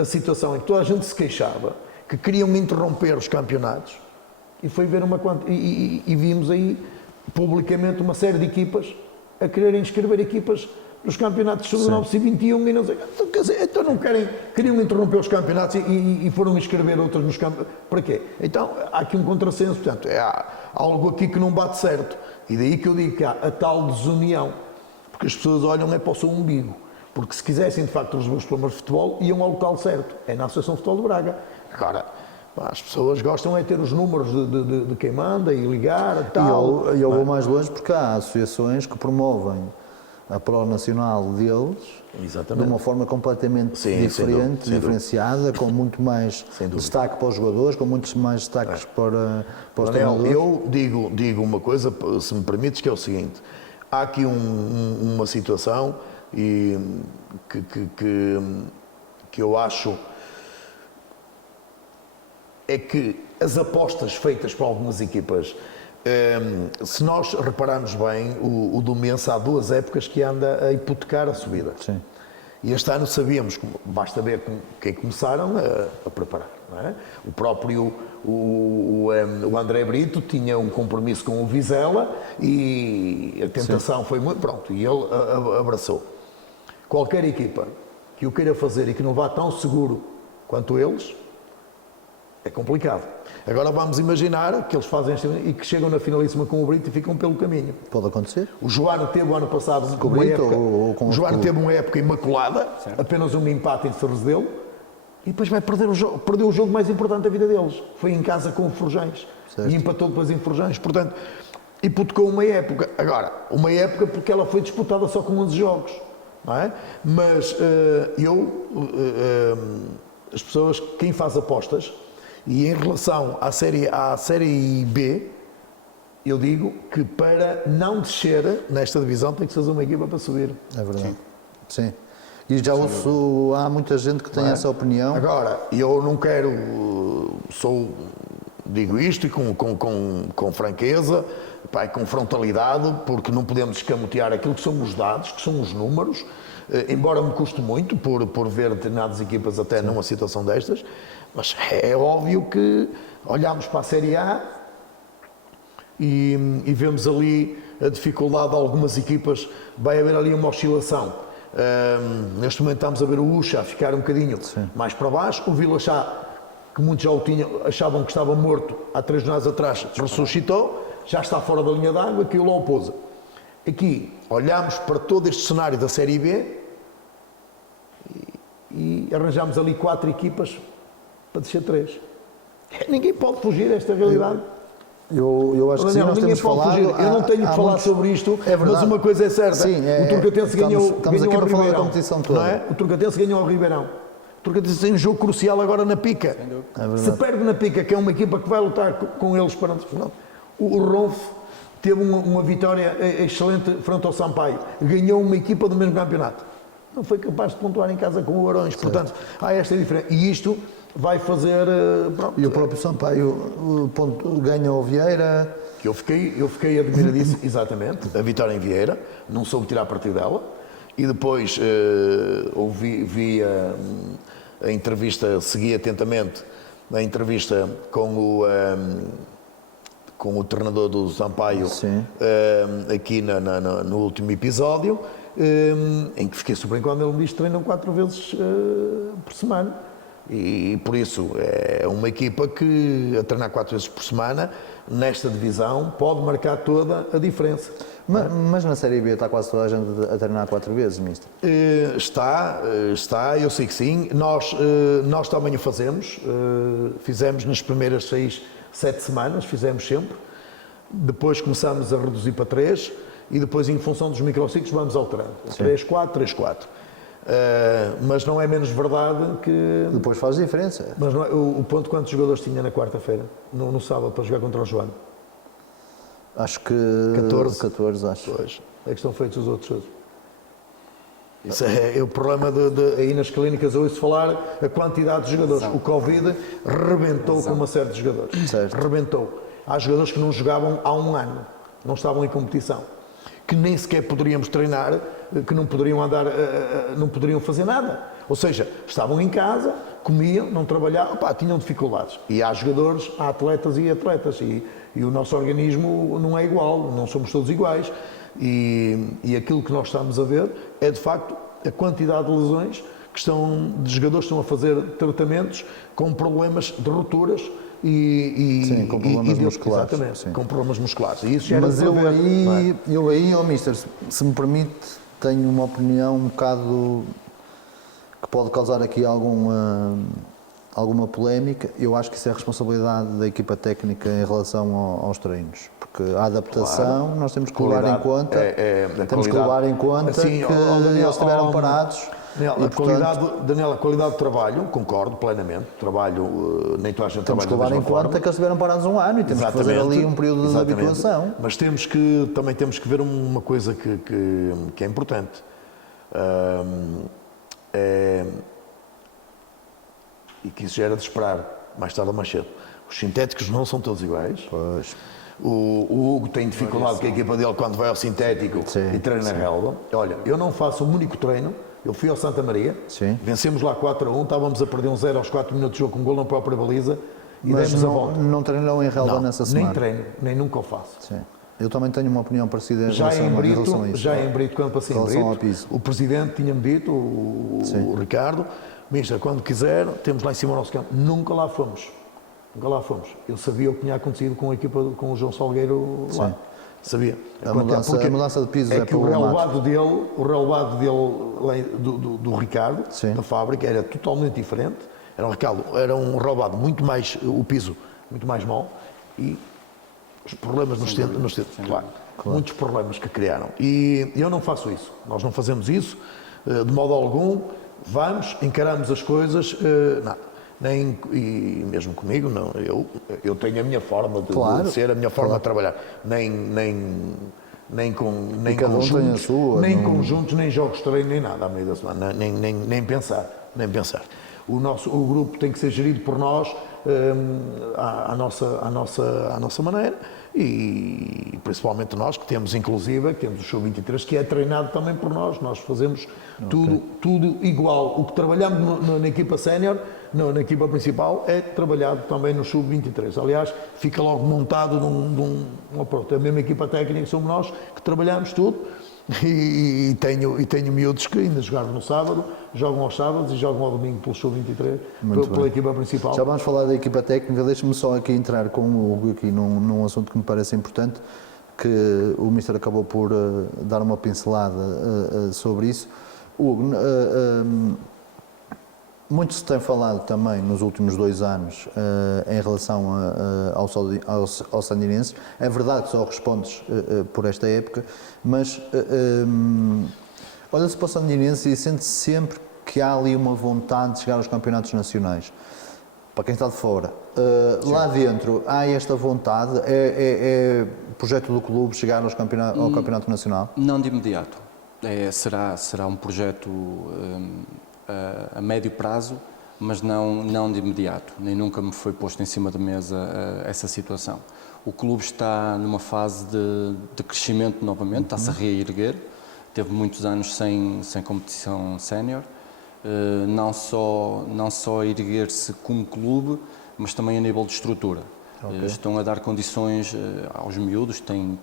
a situação em que toda a gente se queixava que queriam interromper os campeonatos e foi ver e vimos aí publicamente uma série de equipas a quererem inscrever equipas nos campeonatos sub-19 e 21 e não sei. Então, quer dizer, então não queriam interromper os campeonatos e foram inscrever outros nos campeonatos. Para quê? Então há aqui um contrassenso, portanto, há algo aqui que não bate certo. E daí que eu digo que há a tal desunião, porque as pessoas olham para o seu umbigo. Porque se quisessem de facto resolver os problemas de futebol, iam ao local certo, é na Associação de Futebol de Braga. Agora, as pessoas gostam é de ter os números de quem manda e ligar e tal. E eu vou mais longe porque há associações que promovem a Pro Nacional deles Exatamente. de uma forma completamente diferente, diferenciada, com muito mais destaque para os jogadores, com muitos mais destaques para os treinadores. Eu digo uma coisa, se me permites, que é o seguinte: há aqui uma situação que eu acho é que as apostas feitas por algumas equipas, se nós repararmos bem, o Domense há 2 épocas que anda a hipotecar a subida. Sim. E este ano sabíamos, basta ver com quem começaram a preparar. Não é? O próprio o André Brito tinha um compromisso com o Vizela e a tentação foi muito... Pronto, e ele abraçou. Qualquer equipa que o queira fazer e que não vá tão seguro quanto eles, é complicado. Agora vamos imaginar que eles fazem e que chegam na finalíssima com o Brito e ficam pelo caminho. Pode acontecer. O Joano teve o ano passado uma época imaculada, apenas um empate em Cerresdelo, e depois vai perder o jogo. Perdeu o jogo mais importante da vida deles. Foi em casa com o Forjães. Certo. E empatou depois em Forjães. Portanto, hipotecou uma época. Agora, uma época porque ela foi disputada só com 11 jogos. Não é? Mas as pessoas, quem faz apostas, e em relação à série B, eu digo que para não descer nesta divisão tem que fazer uma equipa para subir. É verdade. Sim. E já há muita gente que tem essa opinião. Agora, eu não quero, digo isto e com franqueza, com frontalidade, porque não podemos escamotear aquilo que são os dados, que são os números, embora me custe muito por ver determinadas equipas até numa situação destas, mas é óbvio que olhamos para a Série A e vemos ali a dificuldade de algumas equipas, vai haver ali uma oscilação. Neste momento estamos a ver o Ucha a ficar um bocadinho mais para baixo, o Vila Chá, que muitos já achavam que estava morto há 3 jornadas atrás, ressuscitou, já está fora da linha d'água, que o Ló pousa. Aqui olhamos para todo este cenário da Série B e arranjamos ali 4 equipas para descer 3. Ninguém pode fugir desta realidade. Eu acho que sim, nós temos falado... Eu não tenho que falar sobre isto, mas uma coisa é certa. Sim, o Turcatense ganhou aqui ao para falar da Ribeirão. competição toda. Não é? O Turcatense ganhou ao Ribeirão. O Turcatense tem um jogo crucial agora na Pica. Se perde na Pica, que é uma equipa que vai lutar com eles para... O Ronf teve uma vitória excelente frente ao Sampaio. Ganhou uma equipa do mesmo campeonato. Não foi capaz de pontuar em casa com o Arões. Portanto, há esta diferença. E isto vai fazer... E o próprio Sampaio ganha o Vieira... Eu fiquei admiradíssimo, exatamente, a vitória em Vieira, não soube tirar partido dela, e depois vi a entrevista, segui atentamente a entrevista com o treinador do Sampaio aqui no último episódio, em que fiquei surpreendido quando ele me disse que treinam 4 vezes por semana. E por isso é uma equipa que a treinar 4 vezes por semana nesta divisão pode marcar toda a diferença. Mas na Série B está quase toda a gente a treinar 4 vezes, mister? Está, eu sei que sim. Nós também o fazemos. Fizemos nas primeiras 6, 7 semanas, fizemos sempre. Depois começamos a reduzir para 3 e depois, em função dos microciclos, vamos alterando. 3, 4, 3, 4. Mas não é menos verdade que... Depois faz diferença. Mas não é, o ponto quantos jogadores tinha na quarta-feira, no sábado, para jogar contra o Joano? Acho que 14 acho. Pois, é que estão feitos os outros todos. Isso é o problema aí nas clínicas, eu ouço falar a quantidade de jogadores. O Covid rebentou com uma série de jogadores. Certo. Rebentou. Há jogadores que não jogavam há 1 ano, não estavam em competição, que nem sequer poderíamos treinar, que não poderiam andar, não poderiam fazer nada. Ou seja, estavam em casa, comiam, não trabalhavam, pá, tinham dificuldades. E há jogadores, há atletas e atletas, e o nosso organismo não é igual, não somos todos iguais. E aquilo que nós estamos a ver é, de facto, a quantidade de lesões de jogadores que estão a fazer tratamentos com problemas de rupturas sim, com problemas musculares. Exatamente, sim. com problemas musculares. E isso já Mas era para ver, eu aí, Mister, se me permite, tenho uma opinião um bocado que pode causar aqui alguma polémica. Eu acho que isso é a responsabilidade da equipa técnica em relação aos treinos, porque a adaptação, claro, nós temos que levar em conta, assim, que eles estiveram parados. Daniel, a qualidade de trabalho, concordo plenamente, nem toda a gente temos trabalha que levar em conta que eles estiveram parados um ano e temos que fazer ali um período de habituação. Mas também temos que ver uma coisa que é importante. E que isso já era de esperar, mais tarde ou mais cedo. Os sintéticos não são todos iguais. Pois. O Hugo tem dificuldade com a equipa dele quando vai ao sintético e treina na relva. Olha, eu não faço um único treino. Eu fui ao Santa Maria, vencemos lá 4-1, estávamos a perder 1-0 aos 4 minutos de jogo com um gol na própria baliza e demos a volta. Não treinou em relva nessa semana? Nem treino, nem nunca o faço. Sim. Eu também tenho uma opinião parecida já em relação a isso. Já em Brito, quando passei em Brito, o presidente tinha-me dito, o Ricardo, Mister, quando quiser, temos lá em cima o nosso campo. Nunca lá fomos. Eu sabia o que tinha acontecido com a equipa, com o João Salgueiro lá. Sabia. A mudança de pisos é que o relevado dele do Ricardo, da fábrica, era totalmente diferente. Era um relevado muito mais, o piso muito mais mau e os problemas nos tentos, claro. Muitos problemas que criaram. E eu não faço isso. Nós não fazemos isso de modo algum. Vamos, encaramos as coisas, nada. E mesmo comigo, não, eu tenho a minha forma de ser, a minha forma de trabalhar. Nem conjuntos, nem jogos de treino, nem nada à meia da semana, nem pensar. O grupo tem que ser gerido por nós à nossa maneira e principalmente nós que temos inclusive, que temos o Show 23 que é treinado também por nós fazemos tudo igual. O que trabalhamos na equipa sénior, na equipa principal, é trabalhado também no Show 23. Aliás, fica logo montado pronto, a mesma equipa técnica somos nós que trabalhamos tudo. E tenho miúdos que ainda jogaram no sábado, jogam aos sábados e jogam ao domingo pelo Show 23, pela equipa principal. Já vamos falar da equipa técnica, deixe-me só aqui entrar com o Hugo aqui num assunto que me parece importante, que o Mister acabou por dar uma pincelada sobre isso. Hugo, muito se tem falado também nos últimos 2 anos em relação ao Sandinense. É verdade que só respondes por esta época, mas olha-se para o Sandinense e sente-se sempre que há ali uma vontade de chegar aos campeonatos nacionais. Para quem está de fora. Lá dentro há esta vontade? É projeto do clube chegar ao campeonato nacional? Não de imediato. Será um projeto a médio prazo, mas não de imediato. Nem nunca me foi posto em cima da mesa essa situação. O clube está numa fase de crescimento novamente, está-se a reerguer. Teve muitos anos sem competição sénior. Não só a erguer-se como clube, mas também a nível de estrutura. Estão a dar condições aos miúdos, tem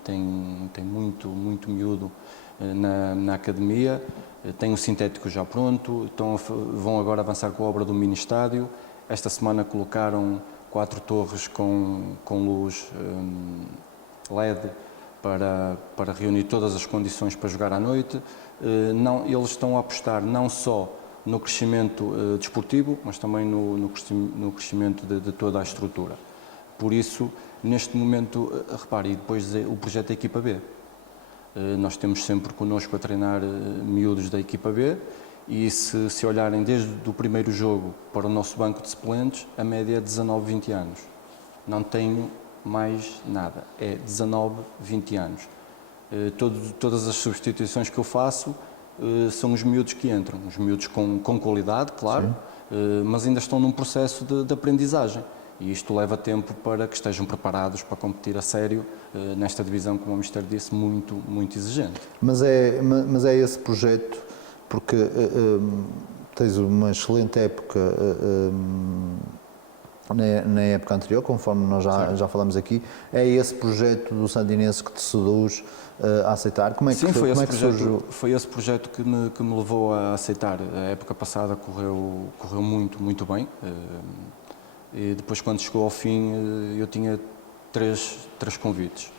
muito miúdo na academia, tem o sintético já pronto, vão agora avançar com a obra do mini-estádio. Esta semana colocaram 4 torres com luz LED para reunir todas as condições para jogar à noite. Eles estão a apostar não só no crescimento desportivo, mas também no crescimento de toda a estrutura. Por isso, neste momento, repare, e depois o projeto da equipa B. Nós temos sempre connosco a treinar miúdos da equipa B e se olharem desde o primeiro jogo para o nosso banco de suplentes, a média é 19, 20 anos. Não tenho mais nada, é 19, 20 anos. Todas as substituições que eu faço são os miúdos que entram, os miúdos com qualidade, claro, mas ainda estão num processo de aprendizagem. E isto leva tempo para que estejam preparados para competir a sério nesta divisão, como o Mister disse, muito exigente. Mas é esse projeto, porque tens uma excelente época na época anterior, conforme nós já falamos aqui. É esse projeto do Sandinense que te seduz a aceitar? Como é que, Sim, como é que surge? foi esse projeto que me levou a aceitar. A época passada correu muito bem. E depois, quando chegou ao fim, eu tinha três convites.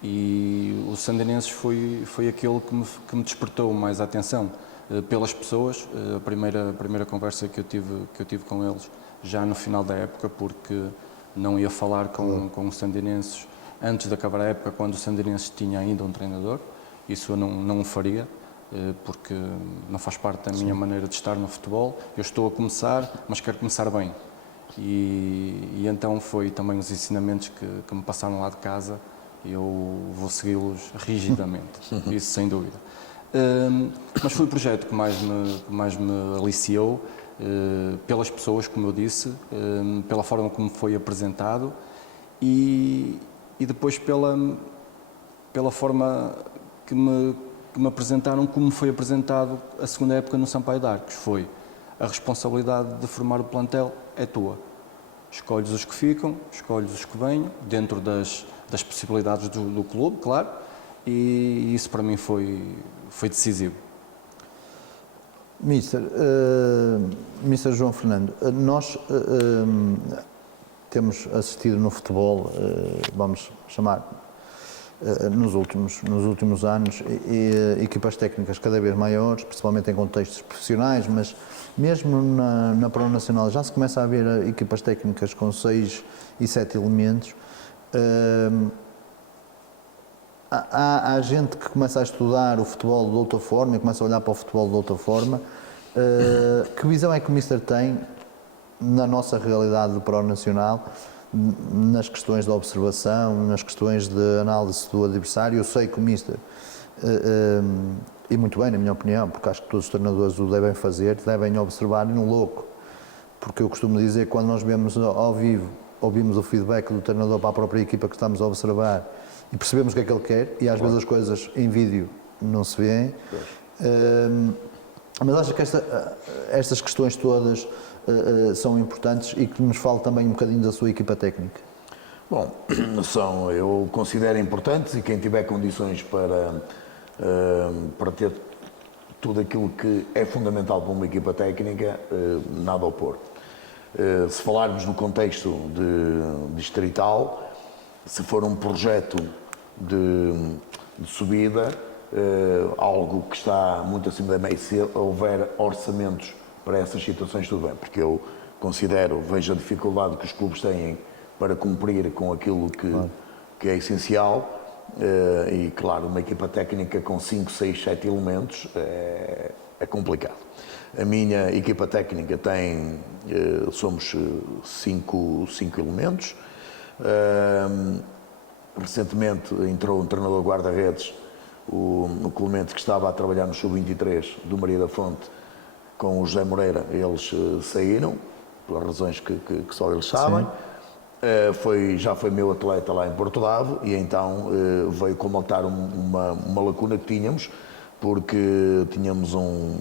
E o Sandinenses foi aquele que me despertou mais a atenção pelas pessoas. A primeira conversa que eu tive com eles, já no final da época, porque não ia falar com os Sandinenses antes de acabar a época, quando o Sandinenses tinha ainda um treinador. Isso eu não o faria, porque não faz parte da minha maneira de estar no futebol. Eu estou a começar, mas quero começar bem. E então foi também os ensinamentos que me passaram lá de casa. Eu vou segui-los rigidamente, isso sem dúvida. Mas foi o projeto que mais me aliciou, pelas pessoas, como eu disse, pela forma como foi apresentado e depois pela forma que me apresentaram, como foi apresentado a segunda época no Sampaio de Arcos. Foi: a responsabilidade de formar o plantel é tua. Escolhes os que ficam, escolhes os que vêm, dentro das possibilidades do clube, claro, e isso para mim foi decisivo. Mister João Fernando, nós temos assistido no futebol, vamos chamar, nos últimos anos, equipas técnicas cada vez maiores, principalmente em contextos profissionais, mas mesmo na Pro Nacional já se começa a ver equipas técnicas com 6 e 7 elementos. Há gente que começa a estudar o futebol de outra forma e começa a olhar para o futebol de outra forma. Que visão é que o Mister tem na nossa realidade do Pro Nacional, nas questões da observação, nas questões de análise do adversário? Eu sei que o Mister, e muito bem, na minha opinião, porque acho que todos os treinadores o devem fazer, devem observar no louco, porque eu costumo dizer que quando nós vemos ao vivo, ouvimos o feedback do treinador para a própria equipa que estamos a observar e percebemos o que é que ele quer, e às vezes as coisas em vídeo não se vêem. Mas acho que estas questões todas são importantes e que nos fale também um bocadinho da sua equipa técnica. Bom, eu considero importantes, e quem tiver condições para ter tudo aquilo que é fundamental para uma equipa técnica, nada a opor. Se falarmos no contexto distrital, se for um projeto de subida, algo que está muito acima da média, se houver orçamentos para essas situações, tudo bem, porque eu vejo a dificuldade que os clubes têm para cumprir com aquilo que é essencial, e claro, uma equipa técnica com 5, 6, 7 elementos é complicado. A minha equipa técnica somos 5 elementos. Recentemente entrou um treinador guarda-redes, o Clemente, que estava a trabalhar no Sub-23 do Maria da Fonte com o José Moreira. Eles saíram, pelas razões que só eles sabem. Já foi meu atleta lá em Porto Davo, e então veio colmatar uma lacuna que tínhamos, porque tínhamos um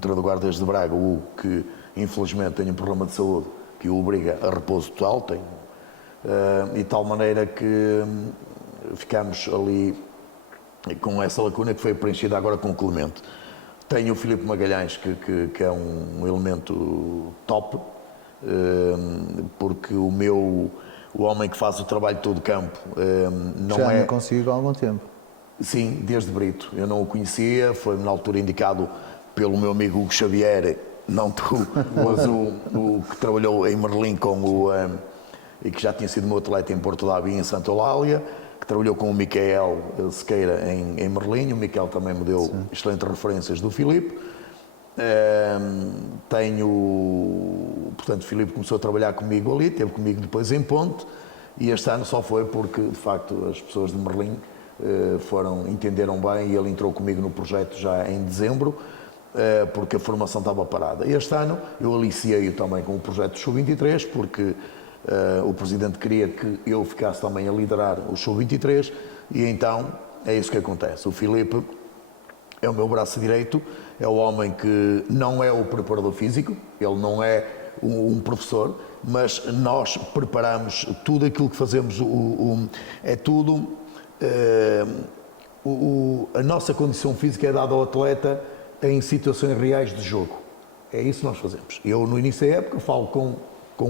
treinador de guardas de Braga, o Hugo, que infelizmente tem um problema de saúde que o obriga a repouso total, e de tal maneira que ficámos ali com essa lacuna, que foi preenchida agora com o Clemente. Tenho o Filipe Magalhães, que é um elemento top, porque o homem que faz o trabalho todo de campo não já não consigo há algum tempo. Sim, desde Brito. Eu não o conhecia, foi-me na altura indicado pelo meu amigo Hugo Xavier, não tu, mas o que trabalhou em Merlim e que já tinha sido meu atleta em Porto Davo e em Santa Eulália, que trabalhou com o Miquel Sequeira em Merlim. O Miquel também me deu excelentes referências do Filipe. Portanto, o Filipe começou a trabalhar comigo ali, esteve comigo depois em Ponte, e este ano só foi porque, de facto, as pessoas de Merlim entenderam bem, e ele entrou comigo no projeto já em dezembro, porque a formação estava parada. Este ano eu aliciei-o também com o projeto Sub-23, porque o Presidente queria que eu ficasse também a liderar o Sub-23, e então é isso que acontece. O Filipe é o meu braço direito, é o homem que não é o preparador físico, ele não é um professor, mas nós preparamos tudo aquilo que fazemos, é tudo, a nossa condição física é dada ao atleta em situações reais de jogo. É isso que nós fazemos. Eu, no início da época, falo com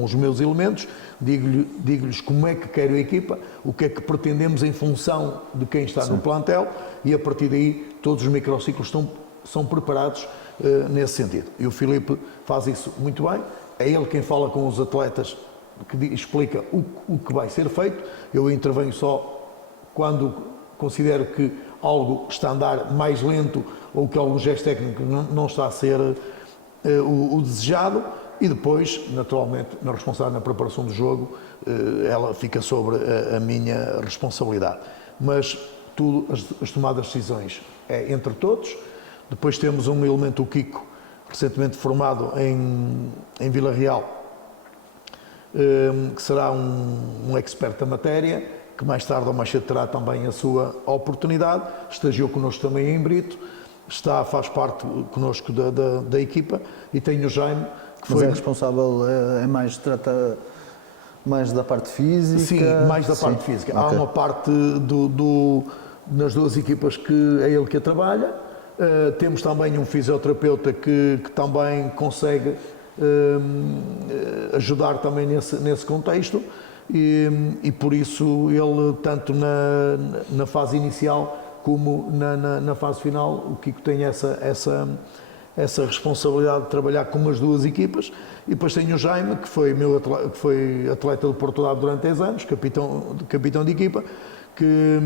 os meus elementos, digo-lhes como é que quero a equipa, o que é que pretendemos em função de quem está no plantel, e a partir daí todos os microciclos são preparados nesse sentido. E o Filipe faz isso muito bem, é ele quem fala com os atletas, que explica o que vai ser feito. Eu intervenho só quando considero que algo está a andar mais lento ou que algum gesto técnico não está a ser o desejado, e depois, naturalmente, na responsável na preparação do jogo, ela fica sobre a minha responsabilidade. Mas tudo, as tomadas de decisões é entre todos. Depois temos um elemento, o Kiko, recentemente formado em Vila Real, que será um expert da matéria, que mais tarde ou mais cedo terá também a sua oportunidade. Estagiou connosco também em Brito, faz parte connosco da equipa, e tenho o Jaime, que Mas é responsável, trata mais da parte física? Sim, mais da parte física. Há uma parte nas duas equipas que é ele que a trabalha. Temos também um fisioterapeuta que também consegue ajudar também nesse contexto, e por isso ele, tanto na fase inicial como na fase final, o Kiko tem essa responsabilidade de trabalhar com as duas equipas. E depois tenho o Jaime, que foi atleta do Porto durante 10 anos, capitão de equipa, que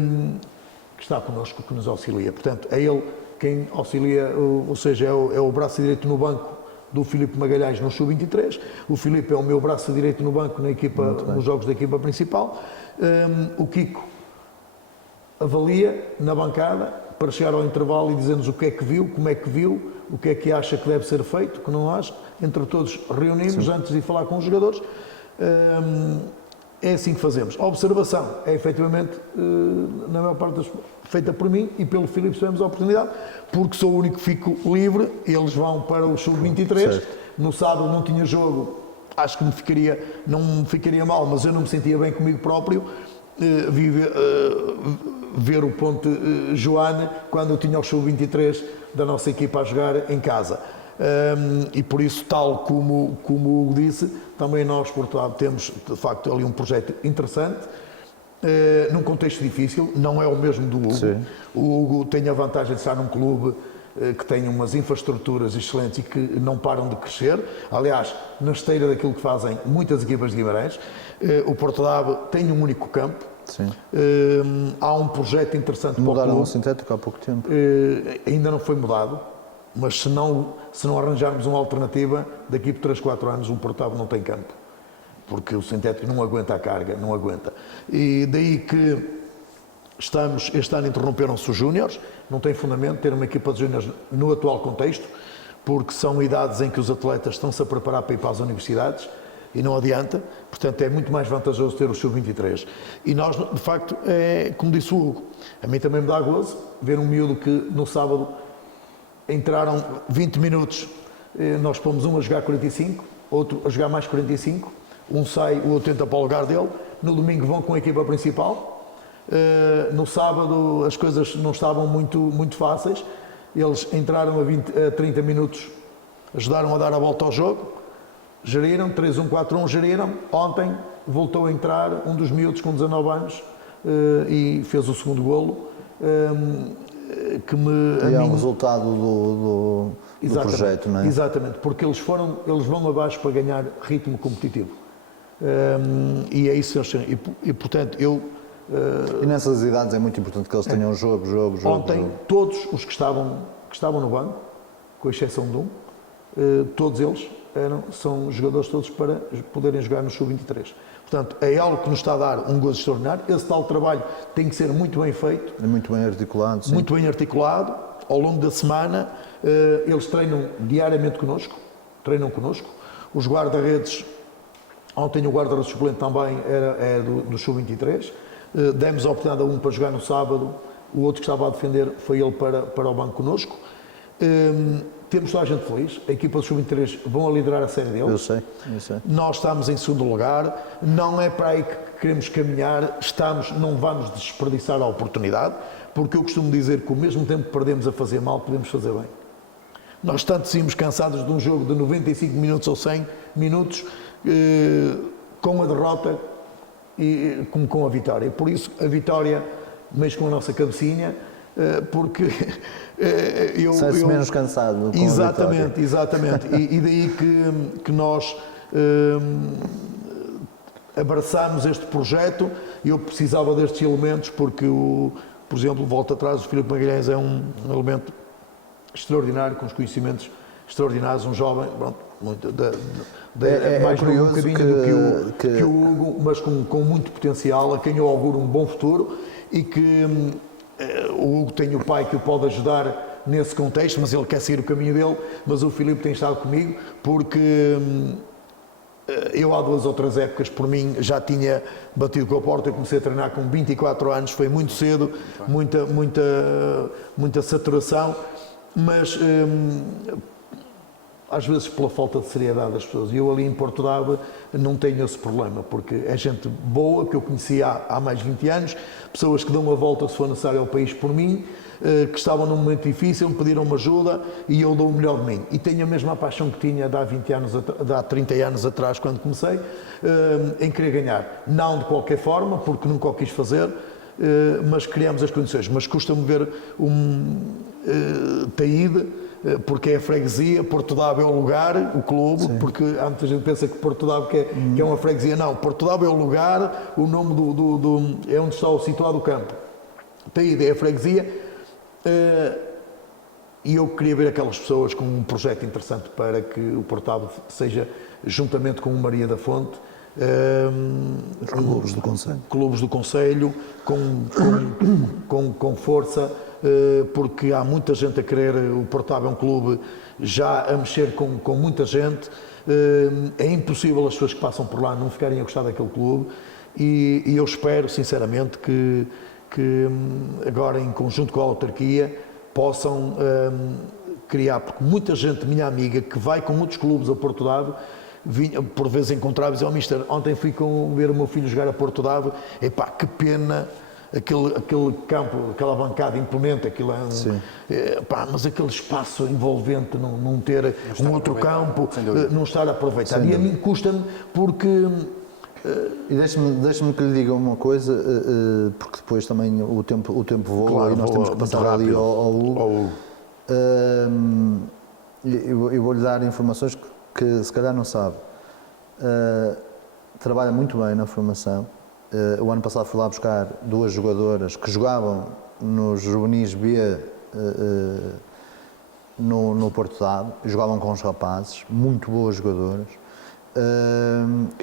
está connosco, que nos auxilia. Portanto, é ele quem auxilia, ou seja, é o braço direito no banco do Filipe Magalhães no Sub-23. O Filipe é o meu braço direito no banco nos jogos da equipa principal. O Kiko avalia na bancada para chegar ao intervalo e dizer-nos o que é que viu, como é que viu, o que é que acha que deve ser feito, que não acha. Entre todos reunimos antes de falar com os jogadores. É assim que fazemos. A observação é efetivamente, na maior parte feita por mim e pelo Filipe, se tivermos a oportunidade, porque sou o único que fico livre. Eles vão para o Sub-23. No sábado não tinha jogo, acho que não me ficaria mal, mas eu não me sentia bem comigo próprio. Ver o Ponte Joane quando eu tinha o Sub-23 da nossa equipa a jogar em casa. E por isso, tal como o Hugo disse, também nós, Portugal, temos de facto ali um projeto interessante, num contexto difícil, não é o mesmo do Hugo. Sim. O Hugo tem a vantagem de estar num clube que tem umas infraestruturas excelentes e que não param de crescer. Aliás, na esteira daquilo que fazem muitas equipas de Guimarães. O Porto tem um único campo. Sim. Há um projeto interessante. Mudaram o sintético há pouco tempo. Ainda não foi mudado, mas se não arranjarmos uma alternativa, daqui por 3, 4 anos o Porto não tem campo, porque o sintético não aguenta a carga, não aguenta. E daí que este ano interromperam-se os júniores. Não tem fundamento ter uma equipa de júniores no atual contexto, porque são idades em que os atletas estão-se a preparar para ir para as universidades e não adianta. Portanto, é muito mais vantajoso ter o Sub-23. E nós, de facto, como disse o Hugo, a mim também me dá gozo ver um miúdo que no sábado entraram 20 minutos, nós pomos um a jogar 45, outro a jogar mais 45, um sai, o outro entra para o lugar dele. No domingo vão com a equipa principal. No sábado as coisas não estavam muito fáceis. Eles entraram a 30 minutos, ajudaram a dar a volta ao jogo, geriram, 3-1, 4-1, geriram. Ontem voltou a entrar um dos miúdos com 19 anos e fez o segundo golo. É um resultado do projeto, não é? Exatamente, porque eles vão abaixo para ganhar ritmo competitivo. E é isso que eles têm. E portanto, e nessas idades é muito importante que eles tenham jogo. Ontem, todos os que estavam no banco, com exceção de um, todos eles são jogadores todos para poderem jogar no Sub-23. Portanto, é algo que nos está a dar um gozo extraordinário. Esse tal trabalho tem que ser muito bem feito. É muito bem articulado. Sim. Muito bem articulado. Ao longo da semana, eles treinam diariamente connosco. Os guarda-redes, ontem o guarda-redes suplente também é do Sub-23. Demos a oportunidade a um para jogar no sábado o outro que estava a defender foi ele para o banco connosco. Temos toda a gente feliz, a equipa do Sub-23 vão a liderar a série deles. Eu sei. Nós estamos em segundo lugar, não é para aí que queremos caminhar, não vamos desperdiçar a oportunidade, porque eu costumo dizer que ao mesmo tempo que perdemos a fazer mal, podemos fazer bem. Nós tanto saímos cansados de um jogo de 95 minutos ou 100 minutos, com a derrota como com a vitória. Por isso, a vitória mexe com a nossa cabecinha, porque sai-se menos cansado com exatamente, exatamente. E daí que nós abraçámos este projeto. Eu precisava destes elementos porque, por exemplo, volta atrás, o Filipe Magalhães é um elemento extraordinário, com os conhecimentos extraordinários, um jovem, pronto, mais curioso um bocadinho que o Hugo, mas com muito potencial, a quem eu auguro um bom futuro, e que o Hugo tem o pai que o pode ajudar nesse contexto, mas ele quer seguir o caminho dele, mas o Filipe tem estado comigo, porque eu há 2 ou 3 épocas, por mim, já tinha batido com a porta. Eu comecei a treinar com 24 anos, foi muito cedo, muita saturação, mas às vezes pela falta de seriedade das pessoas. E eu ali em Portudave não tenho esse problema, porque é gente boa, que eu conhecia há mais de 20 anos, pessoas que dão a volta, se for necessário, ao país por mim, que estavam num momento difícil, me pediram-me ajuda e eu dou o melhor de mim. E tenho a mesma paixão que tinha de há 30 anos atrás, quando comecei, em querer ganhar. Não de qualquer forma, porque nunca o quis fazer, mas criamos as condições. Mas custa-me ver Taíde, porque é a freguesia, Portudave é o lugar, o clube, sim, porque há muita gente que pensa que Portudave que é uma freguesia. Não, Portudave é o lugar, o nome é onde está situado o campo. Taíde é a freguesia, e eu queria ver aquelas pessoas com um projeto interessante para que o Portudave seja, juntamente com o Maria da Fonte, os clubes do Conselho. Clubes do Conselho, com força, porque há muita gente a querer. O Portudave é um clube já a mexer com muita gente. É impossível as pessoas que passam por lá não ficarem a gostar daquele clube, e eu espero sinceramente que agora, em conjunto com a autarquia, possam criar, porque muita gente, minha amiga, que vai com muitos clubes a Portudave, por vezes encontrava e dizia: Mister, ontem fui ver o meu filho jogar a Portudave, epá, que pena, aquele campo, aquela bancada imponente, aquilo mas aquele espaço envolvente, não ter um outro campo, não estar a aproveitar. E a mim custa-me, porque... E deixe-me que lhe diga uma coisa, porque depois também o tempo voa, claro, e nós temos que passar ali ao Hugo. Eu vou-lhe dar informações que se calhar não sabe. Trabalha muito bem na formação. O ano passado fui lá buscar 2 jogadoras que jogavam nos juvenis B no Portudave, jogavam com os rapazes, muito boas jogadoras.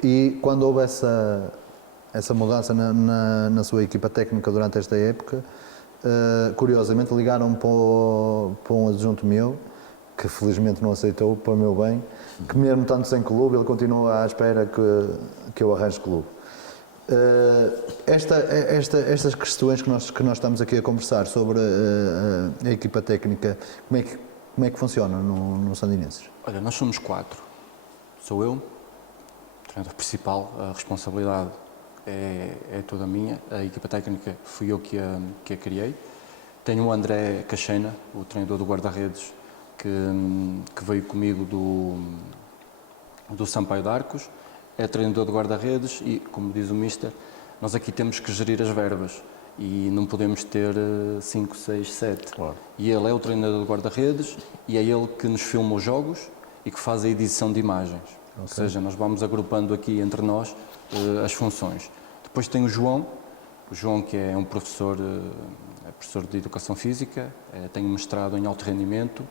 E quando houve essa mudança na sua equipa técnica durante esta época, curiosamente ligaram para um adjunto meu, que felizmente não aceitou, para o meu bem, que mesmo estando sem clube, ele continua à espera que eu arranje clube. Estas questões que nós estamos aqui a conversar sobre a equipa técnica, como é que funciona no Sandinenses? Olha, nós somos 4. Sou eu, treinador principal, a responsabilidade é toda minha, a equipa técnica fui eu que a criei. Tenho o André Cachena, o treinador do guarda-redes, que veio comigo do Sampaio de Arcos, é treinador de guarda-redes e, como diz o Mister, nós aqui temos que gerir as verbas e não podemos ter 5, 6, 7. Claro. E ele é o treinador de guarda-redes e é ele que nos filma os jogos e que faz a edição de imagens. Okay. Ou seja, nós vamos agrupando aqui entre nós as funções. Depois tem o João que é um professor, professor de Educação Física, tem um mestrado em alto rendimento,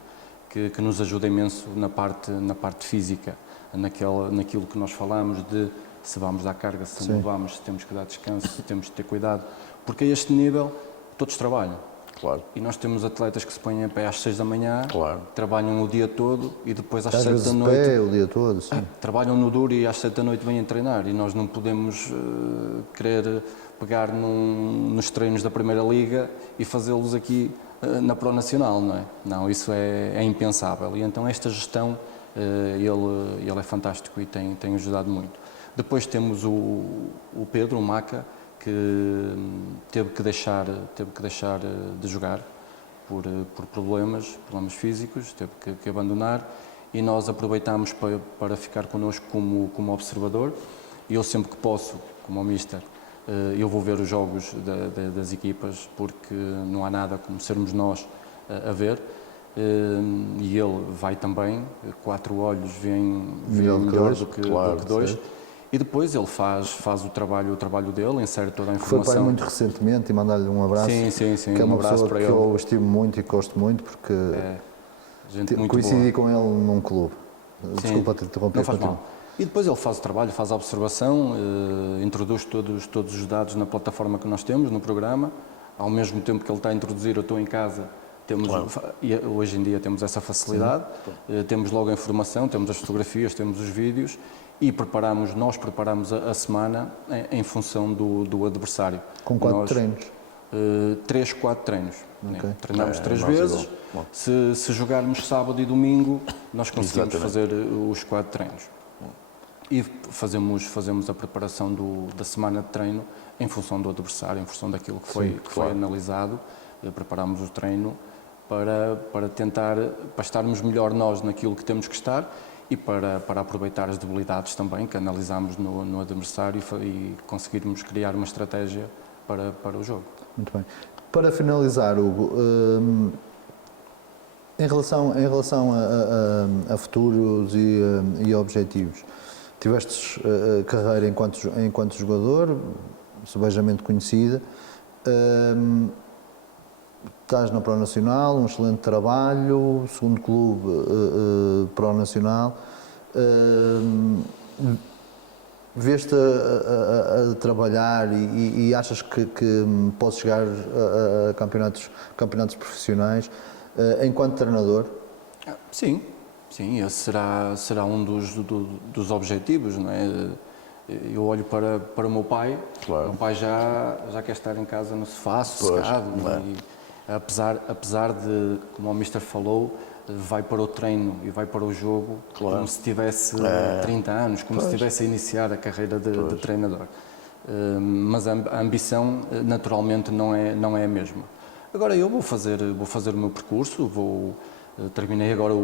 que nos ajuda imenso na parte física, naquilo que nós falamos de se vamos dar carga, se não vamos, se temos que dar descanso, se temos que ter cuidado, porque a este nível todos trabalham. Claro. E nós temos atletas que se põem a pé às 6 da manhã, Claro. trabalham o dia todo e depois às Às 7 vezes da de noite pé, o dia todo, sim. trabalham no duro e às 7 da noite vêm treinar. E nós não podemos querer pegar nos treinos da Primeira Liga e fazê-los aqui na Pro Nacional, não é? Não, isso é impensável. E então esta gestão, ele é fantástico e tem ajudado muito. Depois temos o Pedro, o Maca, que teve que deixar de jogar por problemas físicos, teve que abandonar, e nós aproveitámos para ficar connosco como observador. E eu sempre que posso, como o Mister, eu vou ver os jogos das equipas, porque não há nada como sermos nós a ver, e ele vai também, 4 olhos veem melhor do que dois. Sim. E depois ele faz o trabalho dele, insere toda a Foi informação. pai muito recentemente e mandar-lhe um abraço. Sim, que é uma um abraço pessoa para que ele. eu estimo muito e gosto muito, porque Gente muito coincidi boa. com ele num clube. Desculpa te interromper. Não faz continua. mal. E depois ele faz o trabalho, faz a observação, introduz todos os dados na plataforma que nós temos, no programa. Ao mesmo tempo que ele está a introduzir, eu estou em casa, e hoje em dia temos essa facilidade, temos logo a informação, temos as fotografias, temos os vídeos, e nós preparamos a semana em função do adversário. Com 4 treinos. 3, 4 treinos. Ok. Treinamos 3 nós vezes. igual. Se jogarmos sábado e domingo, nós conseguimos Exatamente. fazer os 4 treinos. E fazemos a preparação da semana de treino em função do adversário, em função daquilo que foi analisado. Preparamos o treino para estarmos melhor nós naquilo que temos que estar e para aproveitar as debilidades também que analisamos no adversário e conseguirmos criar uma estratégia para o jogo. Muito bem. Para finalizar, Hugo, em relação a futuros e objetivos, tiveste carreira enquanto jogador, subejamente conhecida, estás na Pro Nacional, um excelente trabalho, segundo clube Pro Nacional. Vês-te a trabalhar e achas que podes chegar a campeonatos profissionais enquanto treinador? Sim, esse será um dos objetivos, não é? Eu olho para o meu pai, Claro. o meu pai já quer estar em casa no sofá, sossegado, e apesar de, como o Mister falou, vai para o treino e vai para o jogo como se tivesse 30 anos, como se estivesse a iniciar a carreira de treinador. Mas a ambição naturalmente não é a mesma. Agora eu vou fazer o meu percurso, terminei agora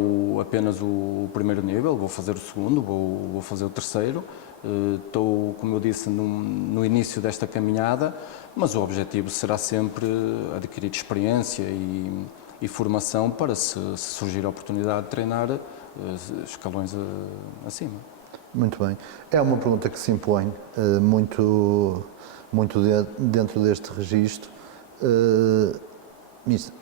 apenas o primeiro nível, vou fazer o segundo, vou fazer o terceiro. Estou, como eu disse, no início desta caminhada, mas o objetivo será sempre adquirir experiência e formação para, se surgir a oportunidade de treinar, escalões acima. Muito bem. É uma pergunta que se impõe muito dentro deste registro. Mister,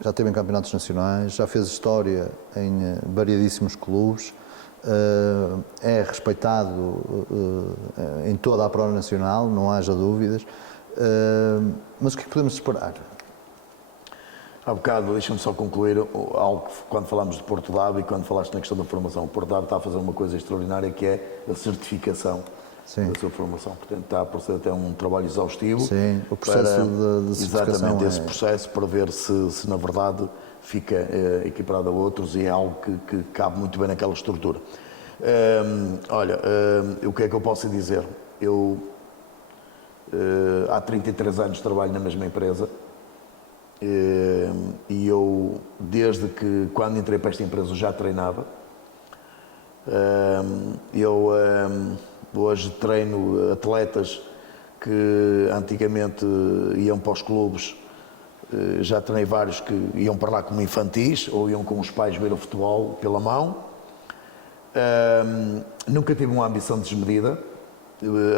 já esteve em campeonatos nacionais, já fez história em variadíssimos clubes, é respeitado em toda a Pro Nacional, não haja dúvidas. Mas o que é que podemos esperar? Há bocado, deixa-me só concluir algo que, quando falamos de Porto Dave e quando falaste na questão da formação, o Porto Dave está a fazer uma coisa extraordinária, que é a certificação da sua formação. Portanto, está a proceder até um trabalho exaustivo. Sim, o processo de certificação. Exatamente, esse processo para ver se na verdade fica equiparado a outros, e é algo que cabe muito bem naquela estrutura. O que é que eu posso dizer? Eu há 33 anos trabalho na mesma empresa. E eu, desde que, quando entrei para esta empresa, já treinava. Eu hoje treino atletas que antigamente iam para os clubes, já treinei vários que iam para lá como infantis ou iam com os pais ver o futebol pela mão. Nunca tive uma ambição desmedida,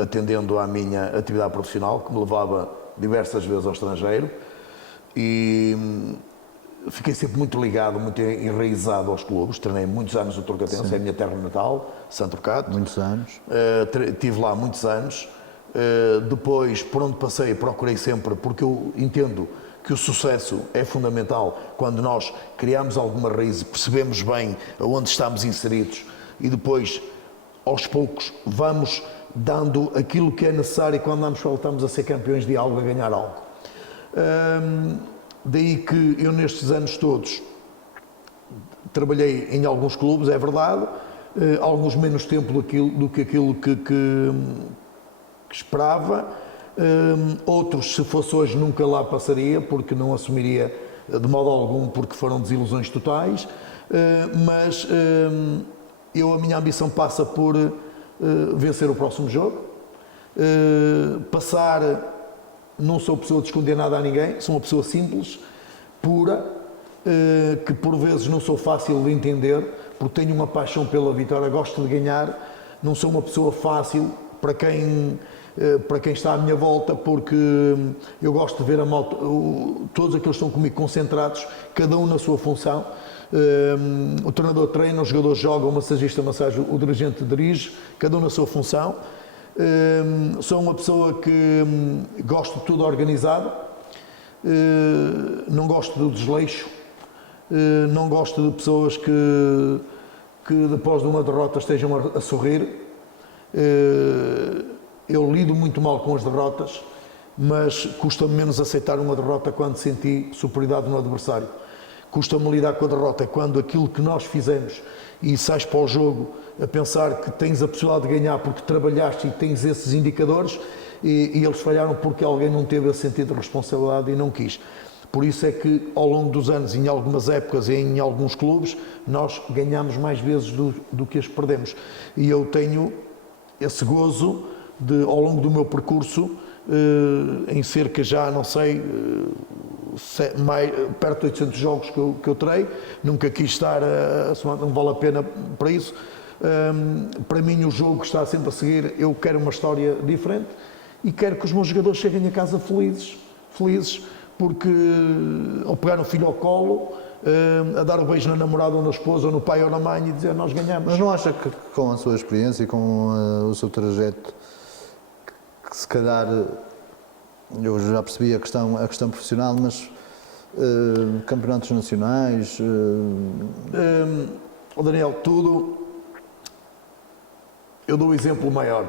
atendendo à minha atividade profissional, que me levava diversas vezes ao estrangeiro. E fiquei sempre muito ligado, muito enraizado aos clubes. Treinei muitos anos no Torcatense, é a minha terra natal, Santo Turcato. Muitos anos. Estive lá muitos anos. Depois, por onde passei, procurei sempre, porque eu entendo que o sucesso é fundamental quando nós criamos alguma raiz, percebemos bem aonde estamos inseridos e depois, aos poucos, vamos dando aquilo que é necessário quando voltamos a ser campeões de algo, a ganhar algo. Daí que eu nestes anos todos trabalhei em alguns clubes, é verdade, alguns menos tempo do que aquilo que esperava, outros, se fosse hoje, nunca lá passaria, porque não assumiria de modo algum, porque foram desilusões totais, mas a minha ambição passa por vencer o próximo jogo, não sou pessoa de esconder nada a ninguém, sou uma pessoa simples, pura, que por vezes não sou fácil de entender, porque tenho uma paixão pela vitória, gosto de ganhar, não sou uma pessoa fácil para quem está à minha volta, porque eu gosto de ver todos aqueles que estão comigo concentrados, cada um na sua função. O treinador treina, o jogador joga, o massagista massagem, o dirigente dirige, cada um na sua função. Sou uma pessoa que gosto de tudo organizado, não gosto do desleixo, não gosto de pessoas que depois de uma derrota estejam a sorrir. Eu lido muito mal com as derrotas, mas custa-me menos aceitar uma derrota quando senti superioridade no adversário. Custa-me lidar com a derrota quando aquilo que nós fizemos e sais para o jogo a pensar que tens a possibilidade de ganhar porque trabalhaste e tens esses indicadores e eles falharam porque alguém não teve esse sentido de responsabilidade e não quis. Por isso é que ao longo dos anos, em algumas épocas e em alguns clubes, nós ganhamos mais vezes do que as perdemos. E eu tenho esse gozo de, ao longo do meu percurso, em cerca já, não sei, perto de 800 jogos que eu terei, nunca quis estar não vale a pena para isso. Para mim o jogo está sempre a seguir, eu quero uma história diferente e quero que os meus jogadores cheguem a casa felizes, porque ao pegar um filho ao colo, a dar um beijo na namorada ou na esposa ou no pai ou na mãe e dizer nós ganhamos. Mas não acha que com a sua experiência e com o seu trajeto, que se calhar, eu já percebi a questão profissional, mas campeonatos nacionais... Daniel, eu dou o exemplo maior.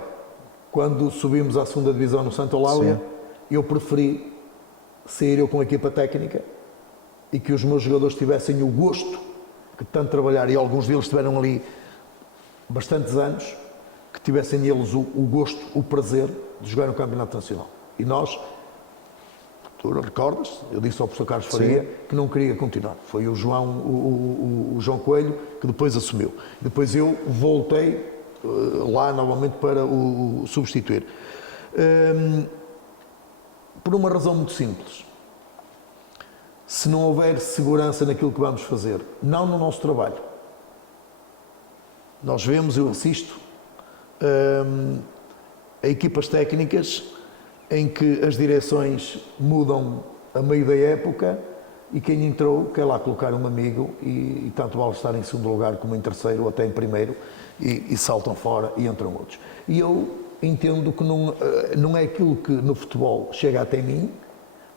Quando subimos à segunda divisão no Santa Eulália, eu preferi sair eu com a equipa técnica e que os meus jogadores tivessem o gosto de tanto trabalhar, e alguns deles estiveram ali bastantes anos, que tivessem eles o gosto, o prazer de jogar no Campeonato Nacional. E nós, tu recordas, eu disse ao professor Carlos Faria que não queria continuar. Foi o João Coelho que depois assumiu. Depois eu voltei lá novamente para o substituir. Por uma razão muito simples. Se não houver segurança naquilo que vamos fazer, não no nosso trabalho. Nós vemos, eu assisto a equipas técnicas em que as direções mudam a meio da época e quem entrou quer lá colocar um amigo e tanto vale estar em segundo lugar como em terceiro ou até em primeiro e saltam fora e entram outros. E eu entendo que não é aquilo que no futebol chega até mim,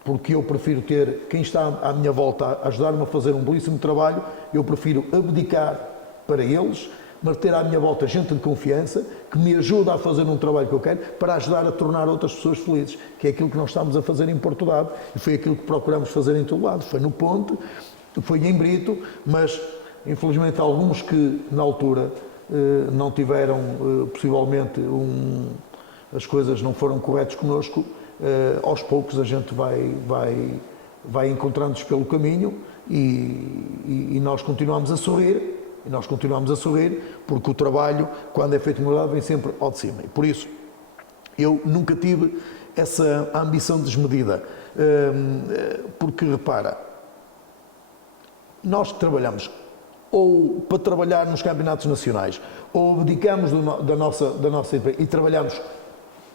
porque eu prefiro ter quem está à minha volta a ajudar-me a fazer um belíssimo trabalho, eu prefiro abdicar para eles, mas ter à minha volta gente de confiança que me ajuda a fazer um trabalho que eu quero para ajudar a tornar outras pessoas felizes, que é aquilo que nós estamos a fazer em Porto Dado e foi aquilo que procuramos fazer em todo lado. Foi no Ponte, foi em Brito, mas infelizmente alguns que na altura não tiveram, possivelmente, as coisas não foram corretas connosco, aos poucos a gente vai encontrando-nos pelo caminho e nós continuamos a sorrir. E nós continuamos a sorrir, porque o trabalho, quando é feito de humildade, vem sempre ao de cima. E por isso, eu nunca tive essa ambição desmedida. Porque, repara, nós que trabalhamos ou para trabalhar nos campeonatos nacionais, ou abdicamos da nossa empresa e trabalhamos,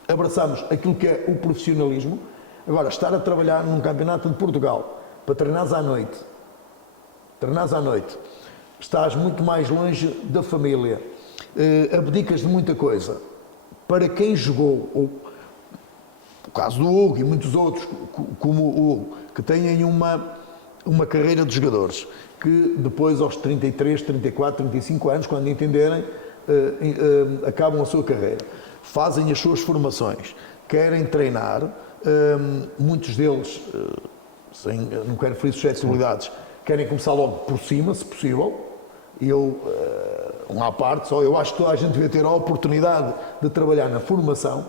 abraçamos aquilo que é o profissionalismo. Agora, estar a trabalhar num campeonato de Portugal, para treinares à noite, estás muito mais longe da família, abdicas de muita coisa. Para quem jogou, ou o caso do Hugo e muitos outros, como o Hugo, que têm uma carreira de jogadores, que depois aos 33, 34, 35 anos, quando entenderem, acabam a sua carreira, fazem as suas formações, querem treinar, muitos deles, não quero ferir suscetibilidades, querem começar logo por cima, se possível. À parte, eu acho que toda a gente devia ter a oportunidade de trabalhar na formação,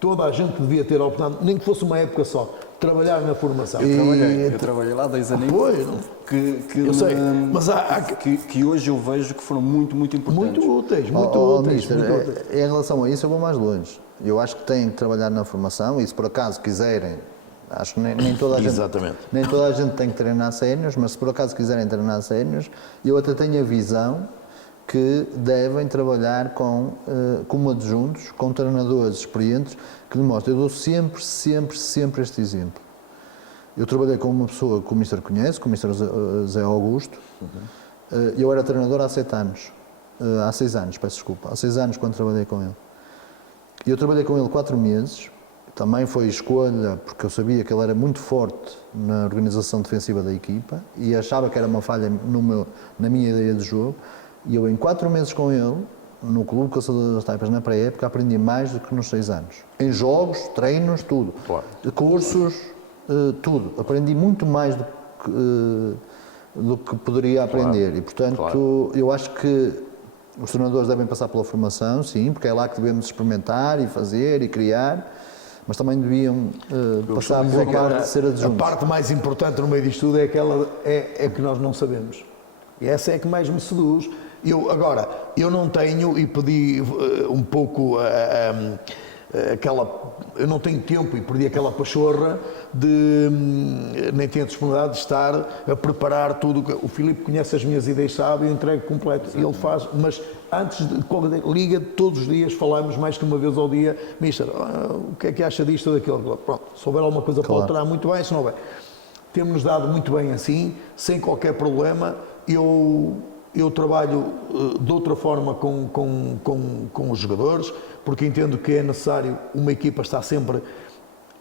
toda a gente devia ter a oportunidade, nem que fosse uma época só, trabalhar na formação. Eu trabalhei lá 2 anos. Eu sei, mas que hoje eu vejo que foram muito importantes. Muito úteis, muito úteis. Em relação a isso, eu vou mais longe. Eu acho que têm que trabalhar na formação e se por acaso quiserem, acho que nem toda a gente, Exatamente. nem toda a gente tem que treinar séniores, mas se por acaso quiserem treinar séniores, eu até tenho a visão que devem trabalhar como adjuntos, com treinadores experientes que lhe mostrem. Eu dou sempre este exemplo. Eu trabalhei com uma pessoa que o Mister conhece, com o Mister Zé Augusto. Eu era treinador há 7 anos. Há 6 anos, peço desculpa. Há 6 anos quando trabalhei com ele. E eu trabalhei com ele 4 meses. Também foi escolha, porque eu sabia que ele era muito forte na organização defensiva da equipa e achava que era uma falha na minha ideia de jogo. E eu, em 4 meses com ele, no Clube Caçador das Taipas, na pré-época, aprendi mais do que nos 6 anos. Em jogos, treinos, tudo. Claro. Cursos, tudo. Aprendi muito mais do que poderia aprender. Claro. E, portanto, Claro. eu acho que os treinadores devem passar pela formação, sim, porque é lá que devemos experimentar e fazer e criar, mas também deviam passar pela parte de ser adjuntos. A parte mais importante no meio disto tudo é aquela que nós não sabemos. E essa é que mais me seduz. Eu não tenho, e pedi um pouco eu não tenho tempo e perdi aquela pachorra de nem tenho a disponibilidade de estar a preparar tudo. O Filipe conhece as minhas ideias, sabe, eu entrego completo. E ele faz, mas antes de liga todos os dias, falamos mais que uma vez ao dia, Mister, o que é que acha disto ou daquilo? Pronto, se houver alguma coisa para alterar, muito bem, se não houver. Temos-nos dado muito bem assim, sem qualquer problema. Eu trabalho de outra forma com os jogadores, porque entendo que é necessário uma equipa estar sempre...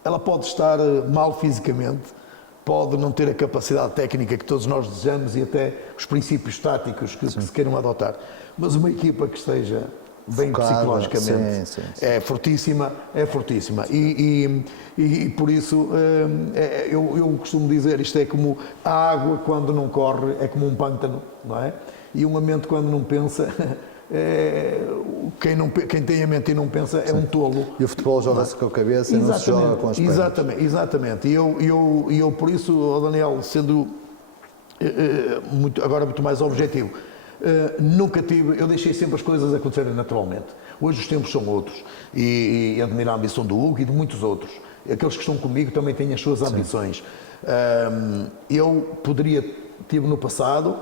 Ela pode estar mal fisicamente, pode não ter a capacidade técnica que todos nós desejamos e até os princípios táticos que se queiram adotar, mas uma equipa que esteja bem focada, psicologicamente, sim. É fortíssima. E por isso eu costumo dizer, isto é como a água quando não corre, é como um pântano, não é? E uma mente quando não pensa, quem tem a mente e não pensa é um tolo. E o futebol joga-se com a cabeça e não se joga com as pernas. Exatamente. E eu por isso, Daniel, sendo agora muito mais objetivo, eu deixei sempre as coisas acontecerem naturalmente. Hoje os tempos são outros e admiro a ambição do Hugo e de muitos outros. Aqueles que estão comigo também têm as suas ambições. Eu tive no passado,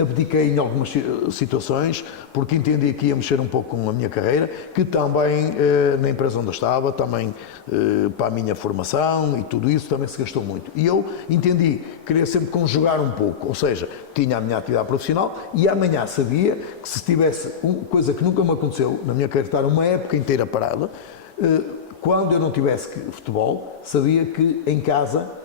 abdiquei em algumas situações porque entendi que ia mexer um pouco com a minha carreira, que também na empresa onde eu estava, também para a minha formação e tudo isso também se gastou muito. E eu entendi, queria sempre conjugar um pouco, ou seja, tinha a minha atividade profissional e amanhã sabia que se tivesse coisa que nunca me aconteceu, na minha carreira estar uma época inteira parada, quando eu não tivesse futebol, sabia que em casa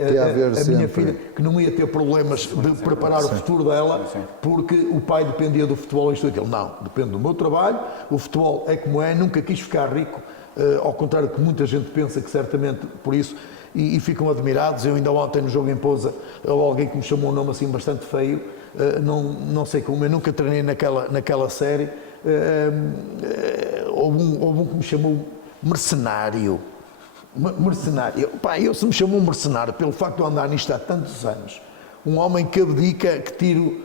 a minha filha, que não ia ter problemas de preparar o futuro dela, porque o pai dependia do futebol, isto e aquilo. Não, depende do meu trabalho, o futebol é como é, nunca quis ficar rico, ao contrário do que muita gente pensa, que certamente por isso, e ficam admirados. Eu ainda ontem no jogo em Pousa, alguém que me chamou um nome assim bastante feio, não sei como, eu nunca treinei naquela série, houve um que me chamou mercenário. Eu se me chamou um mercenário pelo facto de eu andar nisto há tantos anos, um homem que abdica, que tiro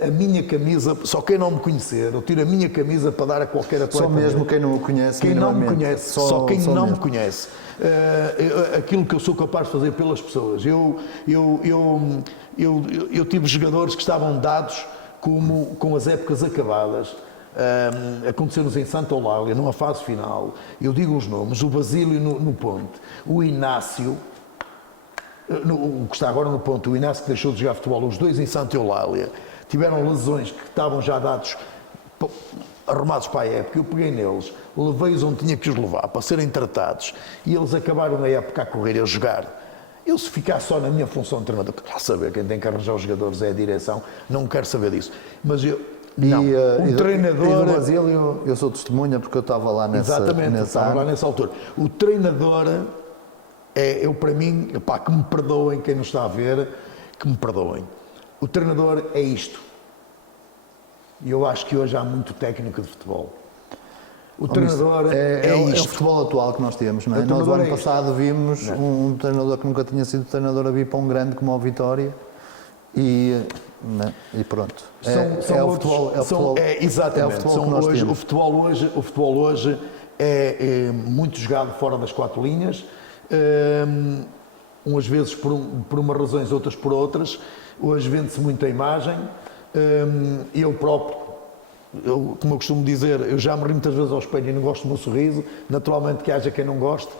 a minha camisa, só quem não me conhecer, eu tiro a minha camisa para dar a qualquer atleta. Só mesmo quem não o conhece. Quem não me conhece, só quem não me conhece. Aquilo que eu sou capaz de fazer pelas pessoas. Eu tive jogadores que estavam dados com as épocas acabadas. Aconteceu-nos em Santa Eulália, numa fase final, eu digo os nomes, o Basílio no Ponte, o Inácio, o que está agora no Ponte, o Inácio que deixou de jogar futebol, os dois em Santa Eulália, tiveram lesões que estavam já dados arrumados para a época, eu peguei neles, levei-os onde tinha que os levar para serem tratados e eles acabaram a época a correr, a jogar. Eu, se ficar só na minha função de treinador, quero saber quem tem que arranjar os jogadores é a direção, não quero saber disso. Mas eu, não, treinador... E do Basílio, eu sou testemunha porque eu estava lá estava lá nessa altura. O treinador eu para mim, pá, que me perdoem quem não está a ver, que me perdoem. O treinador é isto. E eu acho que hoje há muito técnico de futebol. O treinador é isto. É o futebol atual que nós temos, não é? Nós, no ano passado, vimos um treinador que nunca tinha sido treinador a vir para um grande como o Vitória e pronto. Exatamente. O futebol hoje é muito jogado fora das 4 linhas, umas vezes por umas razões, outras por outras. Hoje vende-se muito a imagem. Eu próprio, como eu costumo dizer, eu já me ri muitas vezes ao espelho e não gosto do meu sorriso. Naturalmente que haja quem não goste.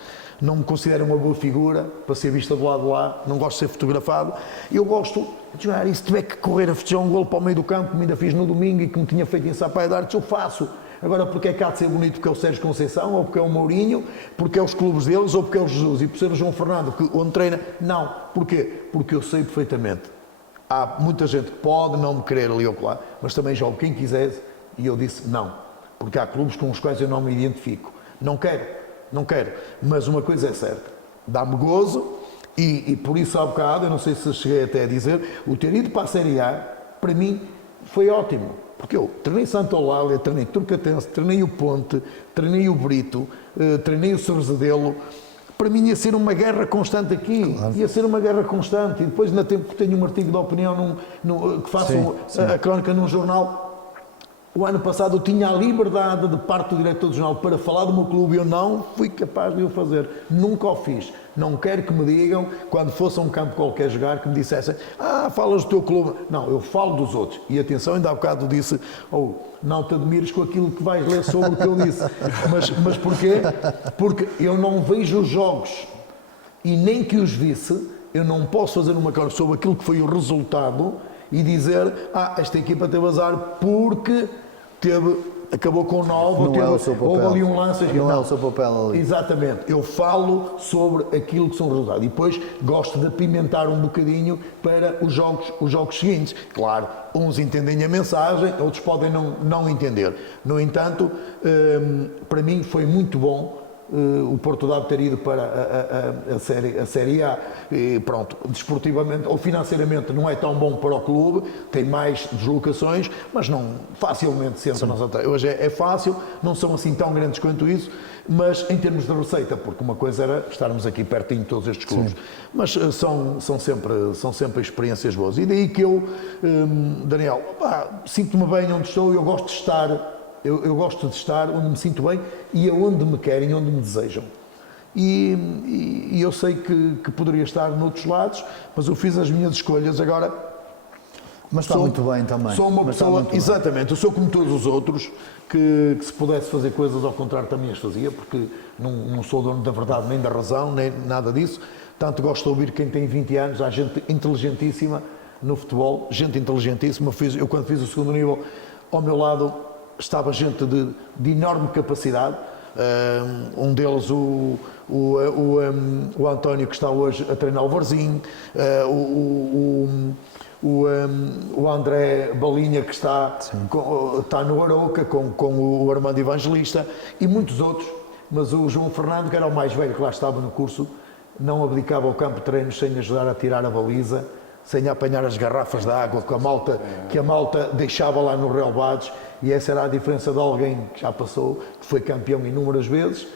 Não me considero uma boa figura para ser vista do lado de lá, não gosto de ser fotografado. Eu gosto de jogar, e se tiver que correr a festejar um golo para o meio do campo, como ainda fiz no domingo e que me tinha feito em Sampaio de Artes, eu faço. Agora, porque é que há de ser bonito porque é o Sérgio Conceição, ou porque é o Mourinho, porque é os clubes deles, ou porque é o Jesus, e por ser o João Fernando, onde treina, não. Porquê? Porque eu sei perfeitamente. Há muita gente que pode não me querer ali ou lá, mas também jogo quem quisesse, e eu disse não, porque há clubes com os quais eu não me identifico. Não quero, mas uma coisa é certa, dá-me gozo, e por isso há bocado, eu não sei se cheguei até a dizer, o ter ido para a Série A, para mim, foi ótimo, porque eu treinei Santa Eulália, treinei Turcatense, treinei o Ponte, treinei o Brito, treinei o Sorvedelo. Para mim ia ser uma guerra constante aqui, claro. Ia ser uma guerra constante, e depois ainda tenho um artigo de opinião que faço a crónica num jornal. O ano passado eu tinha a liberdade de parte do diretor do jornal para falar do meu clube e eu não fui capaz de o fazer, nunca o fiz. Não quero que me digam, quando fosse a um campo qualquer jogar, que me dissessem falas do teu clube. Não, eu falo dos outros. E atenção, ainda há bocado disse, não te admires com aquilo que vais ler sobre o que eu disse. Mas porquê? Porque eu não vejo os jogos e nem que os visse, eu não posso fazer uma crónica sobre aquilo que foi o resultado e dizer, esta equipa teve azar porque acabou com 9, houve ali um lance. Não é o seu papel ali. Exatamente, eu falo sobre aquilo que são os resultados e depois gosto de apimentar um bocadinho para os jogos seguintes. Claro, uns entendem a mensagem, outros podem não entender. No entanto, para mim foi muito bom o Porto Dave ter ido para a Série A, e pronto, desportivamente ou financeiramente não é tão bom para o clube, tem mais deslocações, mas não facilmente sempre nós atrás. Hoje é fácil, não são assim tão grandes quanto isso, mas em termos de receita, porque uma coisa era estarmos aqui pertinho de todos estes clubes, mas são sempre experiências boas. E daí que eu, Daniel, sinto-me bem onde estou, eu gosto de estar. Eu gosto de estar onde me sinto bem e aonde me querem, onde me desejam. E eu sei que poderia estar noutros lados, mas eu fiz as minhas escolhas agora. Mas está muito bem também. Sou uma pessoa, exatamente, eu sou como todos os outros, que se pudesse fazer coisas ao contrário também as fazia, porque não sou dono da verdade nem da razão, nem nada disso. Tanto gosto de ouvir quem tem 20 anos, há gente inteligentíssima no futebol, gente inteligentíssima. Eu quando fiz o segundo nível, ao meu lado estava gente de enorme capacidade, um deles o António, que está hoje a treinar o Varzim, o André Balinha, que está no Arouca com o Armando Evangelista e muitos outros, mas o João Fernando, que era o mais velho que lá estava no curso, não abdicava ao campo de treinos sem ajudar a tirar a baliza, sem apanhar as garrafas de água que a malta deixava lá nos relevados, e essa era a diferença de alguém que já passou, que foi campeão inúmeras vezes,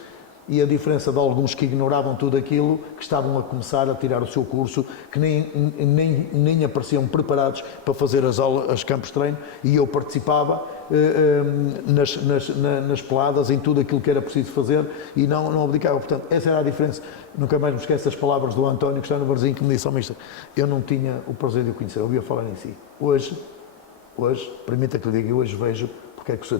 e a diferença de alguns que ignoravam tudo aquilo, que estavam a começar a tirar o seu curso, que nem apareciam preparados para fazer as campos de treino, e eu participava nas peladas, em tudo aquilo que era preciso fazer, e não abdicava. Portanto, essa era a diferença. Nunca mais me esqueço as palavras do António, que está no Varzim, que me disse ao mister, eu não tinha o prazer de o conhecer, eu ouvia falar em si. Hoje, permita que lhe diga, eu hoje vejo porque é que o senhor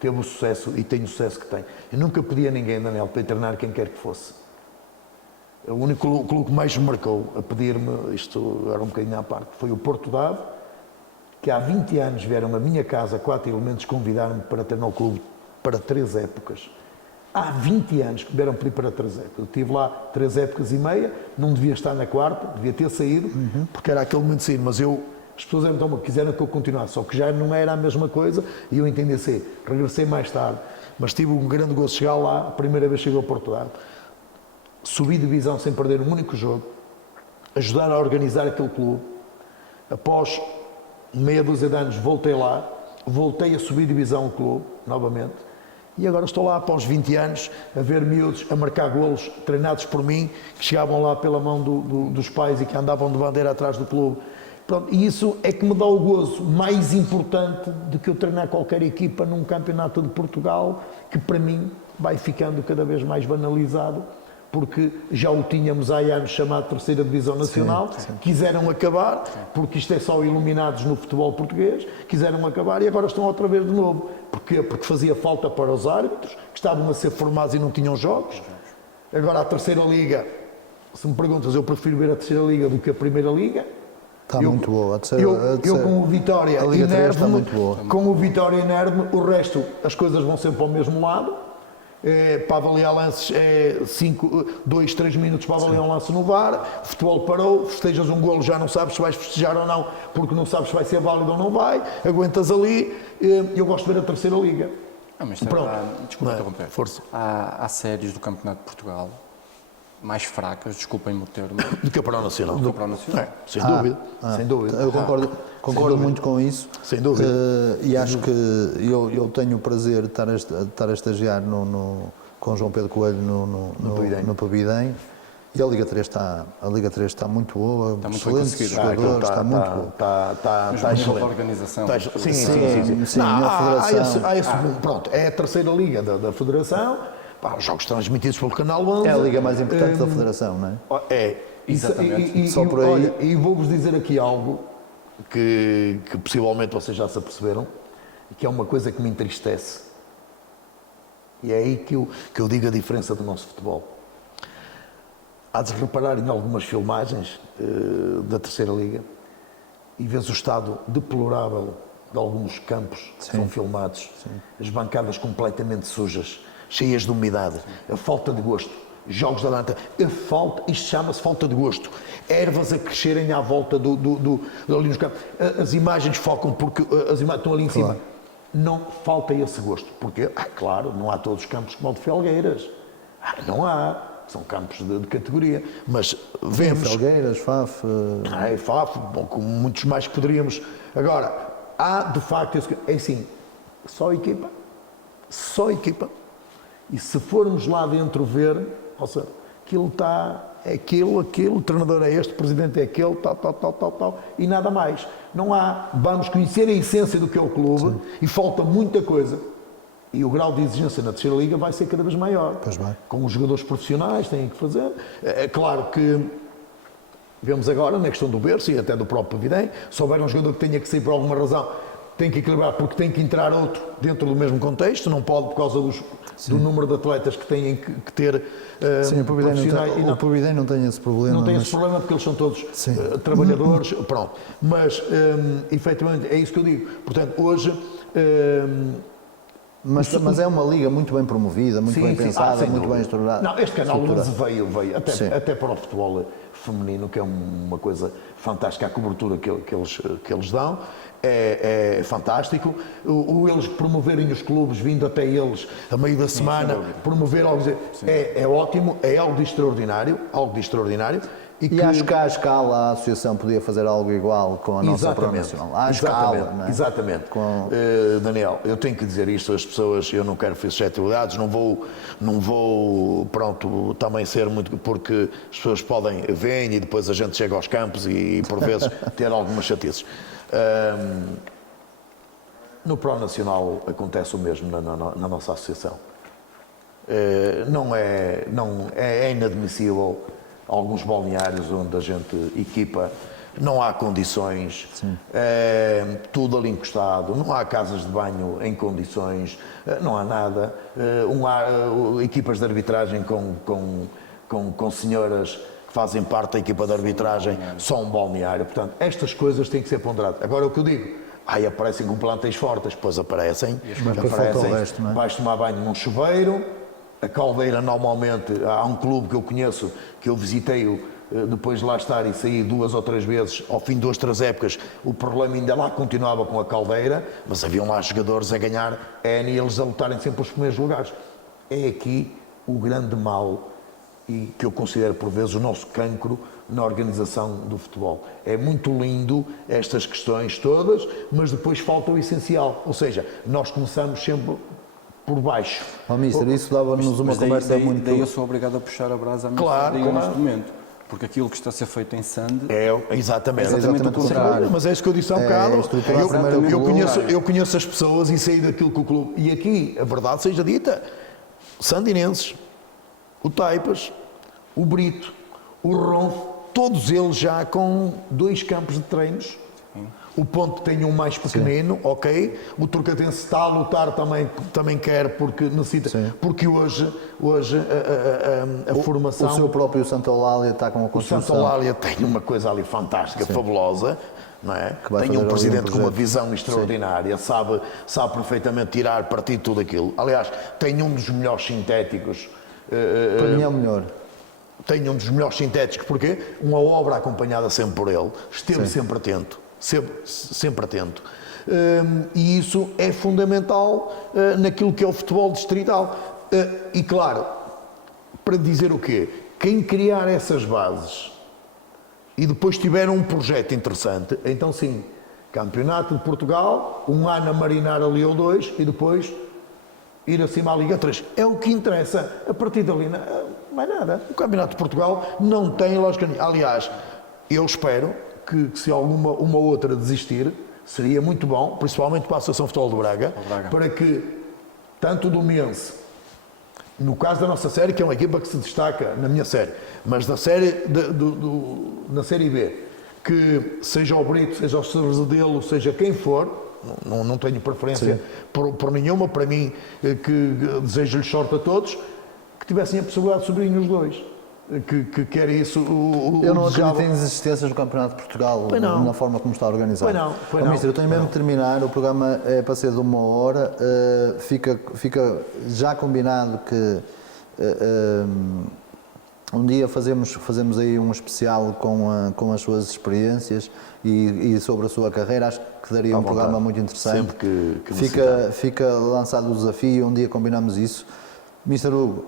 teve o sucesso e tem o sucesso que tem. Eu nunca pedi a ninguém, Daniel, para treinar quem quer que fosse. O único clube que mais me marcou a pedir-me, isto era um bocadinho à parte, foi o Porto Dave, que há 20 anos vieram à minha casa 4 elementos convidar-me para treinar o clube para 3 épocas. Há 20 anos que vieram pedir para 3 épocas. Eu estive lá 3 épocas e meia, não devia estar na 4ª, devia ter saído, porque era aquele momento de sair, mas as pessoas então quiseram que eu continuasse, só que já não era a mesma coisa e eu entendi assim, regressei mais tarde, mas tive um grande gosto de chegar lá, a primeira vez que cheguei ao Porto Arte, subi divisão sem perder um único jogo, ajudar a organizar aquele clube, após meia dúzia de anos voltei lá, voltei a subir divisão o clube, novamente, e agora estou lá após 20 anos a ver miúdos a marcar golos treinados por mim, que chegavam lá pela mão dos pais e que andavam de bandeira atrás do clube. Pronto, e isso é que me dá o gozo mais importante do que eu treinar qualquer equipa num campeonato de Portugal, que para mim vai ficando cada vez mais banalizado, porque já o tínhamos há anos chamado Terceira Divisão Nacional, quiseram acabar, porque isto é só iluminados no futebol português, quiseram acabar e agora estão outra vez de novo. Porquê? Porque fazia falta para os árbitros, que estavam a ser formados e não tinham jogos. Agora a Terceira Liga, se me perguntas, eu prefiro ver a Terceira Liga do que a Primeira Liga. Está muito boa. Eu com o Vitória a Liga 3 está muito boa. Com o Vitória e Nerme, o resto, as coisas vão sempre para o mesmo lado. Para avaliar lances, 2, 3 minutos para avaliar um lance no VAR, o futebol parou, festejas um golo, já não sabes se vais festejar ou não, porque não sabes se vai ser válido ou não vai, aguentas ali. Eu gosto de ver a Terceira Liga. Mas Pronto. Desculpa interromper. Força. Há séries do Campeonato de Portugal mais fracas, desculpem-me o termo, Do Campeonato Nacional. do Campeonato Nacional. Sem dúvida. Sem dúvida. Eu concordo muito com isso. Sem dúvida. E acho que eu tenho o prazer de estar a estagiar com João Pedro Coelho no Pavidem. E a Liga 3 está muito boa, Está muito excelentes bem conseguida. jogadores, está muito boa. Está Mas a nível excelente. da organização. Sim, a Federação. Pronto, é a Terceira Liga da Federação. Pá, os jogos transmitidos pelo Canal 11. É a liga mais importante da Federação, não é? É, Exatamente. Só por aí. Olha, e vou-vos dizer aqui algo que possivelmente vocês já se aperceberam, que é uma coisa que me entristece. E é aí que eu digo a diferença do nosso futebol. Há de reparar em algumas filmagens da Terceira Liga e vês o estado deplorável de alguns campos que são filmados, as bancadas completamente sujas, cheias de umidade, a falta de gosto, jogos da lanta, isto chama-se falta de gosto, ervas a crescerem à volta ali nos campos, as imagens focam porque as imagens estão ali em cima, não falta esse gosto, porque, claro, não há todos os campos como o de Felgueiras, não há, são campos de categoria, mas vemos... Felgueiras, FAF... FAF, bom, com muitos mais que poderíamos, agora, há de facto, é assim, só equipa, e se formos lá dentro ver, ou seja, aquilo está, é aquilo, o treinador é este, o presidente é aquele, tal, e nada mais. Não há, vamos conhecer a essência do que é o clube e falta muita coisa. E o grau de exigência na Terceira Liga vai ser cada vez maior. Pois vai. Com os jogadores profissionais têm que fazer. É claro que vemos agora na questão do berço e até do próprio Pavidem, se houver um jogador que tenha que sair por alguma razão, tem que equilibrar porque tem que entrar outro dentro do mesmo contexto, não pode por causa do número de atletas que têm que ter Sim, profissionais. o Pavidem não tem esse problema. Não tem esse problema porque eles são todos trabalhadores, pronto. Mas, efetivamente, é isso que eu digo. Portanto, hoje... Mas é uma liga muito bem promovida, muito bem pensada, muito bem estruturada. Não, este Canal 11 veio até para o futebol feminino, que é uma coisa fantástica, a cobertura que eles dão, é fantástico. Eles promoverem os clubes, vindo até eles a meio da semana, promover algo, é ótimo, é algo de extraordinário, E acho que à escala a Associação podia fazer algo igual com a nossa Pronacional. À escala, não é? Exatamente. Daniel, eu tenho que dizer isto às pessoas, eu não quero fazer suscetibilidades, não vou, pronto, também ser muito, porque as pessoas podem vir e depois a gente chega aos campos e por vezes ter algumas chatices. No Pronacional acontece o mesmo na nossa associação. É inadmissível alguns balneários onde a gente equipa, não há condições, tudo ali encostado, não há casas de banho em condições, não há nada, equipas de arbitragem com senhoras que fazem parte da equipa de arbitragem, só um balneário. Portanto, estas coisas têm que ser ponderadas. Agora, o que eu digo, Aí aparecem com plantéis fortes, depois aparecem, Mas depois falta o resto, não é? vais tomar banho num chuveiro, a caldeira normalmente, há um clube que eu conheço, que eu visitei depois de lá estar e sair 2 ou 3 vezes, ao fim de 2, 3 épocas, o problema ainda lá continuava com a caldeira, mas haviam lá jogadores a ganhar N e eles a lutarem sempre os primeiros lugares. É aqui o grande mal e que eu considero por vezes o nosso cancro na organização do futebol. É muito lindo estas questões todas, mas depois falta o essencial, ou seja, nós começamos sempre por baixo. Mister, isso dava-nos uma conversa muito... Daí eu sou obrigado a puxar a brasa à minha Claro, sardinha claro. neste momento. Porque aquilo que está a ser feito em Sande Exatamente. exatamente o contrário. Mas é isso que eu disse há um bocado. estruturar primeiro o clube. Eu conheço as pessoas e sei daquilo que o clube... E aqui, a verdade seja dita, Sandinenses, o Taipas, o Brito, o Ronfo, todos eles já com 2 campos de treinos. O Ponte tem um mais pequenino, ok. O Turcatense está a lutar também quer porque necessita. Sim. Porque hoje a formação... O seu próprio Santa Eulália está com a O construção. Santa Eulália tem uma coisa ali fantástica, fabulosa, não é? Que vai Tem fazer um ali presidente com uma projeto. visão extraordinária, sabe perfeitamente tirar partido de tudo aquilo. Aliás, tem um dos melhores sintéticos. Para mim é o melhor. Tem um dos melhores sintéticos, porque uma obra acompanhada sempre por ele, esteve sempre atento. Sempre atento. E isso é fundamental naquilo que é o futebol distrital. E claro, para dizer o quê? Quem criar essas bases e depois tiver um projeto interessante, então sim, Campeonato de Portugal, um ano a marinar ali ou 2 e depois ir acima à Liga 3. É o que interessa. A partir dali não mais nada. O Campeonato de Portugal não tem lógica nenhuma. Aliás, eu espero que se alguma uma outra desistir, seria muito bom, principalmente para a Associação de Futebol de Braga, para que tanto o Domense, no caso da nossa série, que é uma equipa que se destaca na minha série, mas na série, na série B, que seja o Brito, seja o Cerzedelo, seja quem for, não tenho preferência por nenhuma, para mim, que desejo-lhe sorte a todos, que tivessem a possibilidade de subirem os 2. Que quer isso. Eu não acredito em desistências do Campeonato de Portugal na forma como está organizado. Pois não. Mister, eu tenho mesmo de terminar, o programa é para ser de 1 hora, fica já combinado que um dia fazemos aí um especial com as suas experiências e sobre a sua carreira, acho que daria um programa muito interessante. Sempre que fica lançado o desafio, um dia combinamos isso. Mr. Hugo,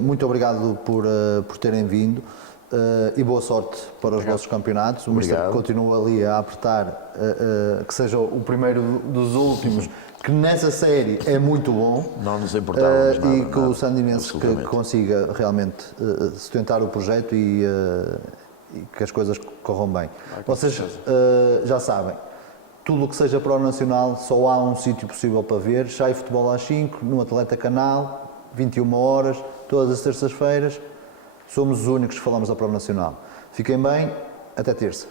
muito obrigado por terem vindo e boa sorte para os vossos campeonatos. O Mister continua ali a apertar, que seja o primeiro dos últimos, que nessa série é muito bom. Não nos importávamos nada. E que o Sandinense que consiga realmente sustentar o projeto e que as coisas corram bem. Vocês já sabem, tudo o que seja para o Nacional, só há um sítio possível para ver, Chai Futebol às 5, no Atleta Canal, 21 horas, todas as terças-feiras, somos os únicos que falamos da Prova Nacional. Fiquem bem, até terça.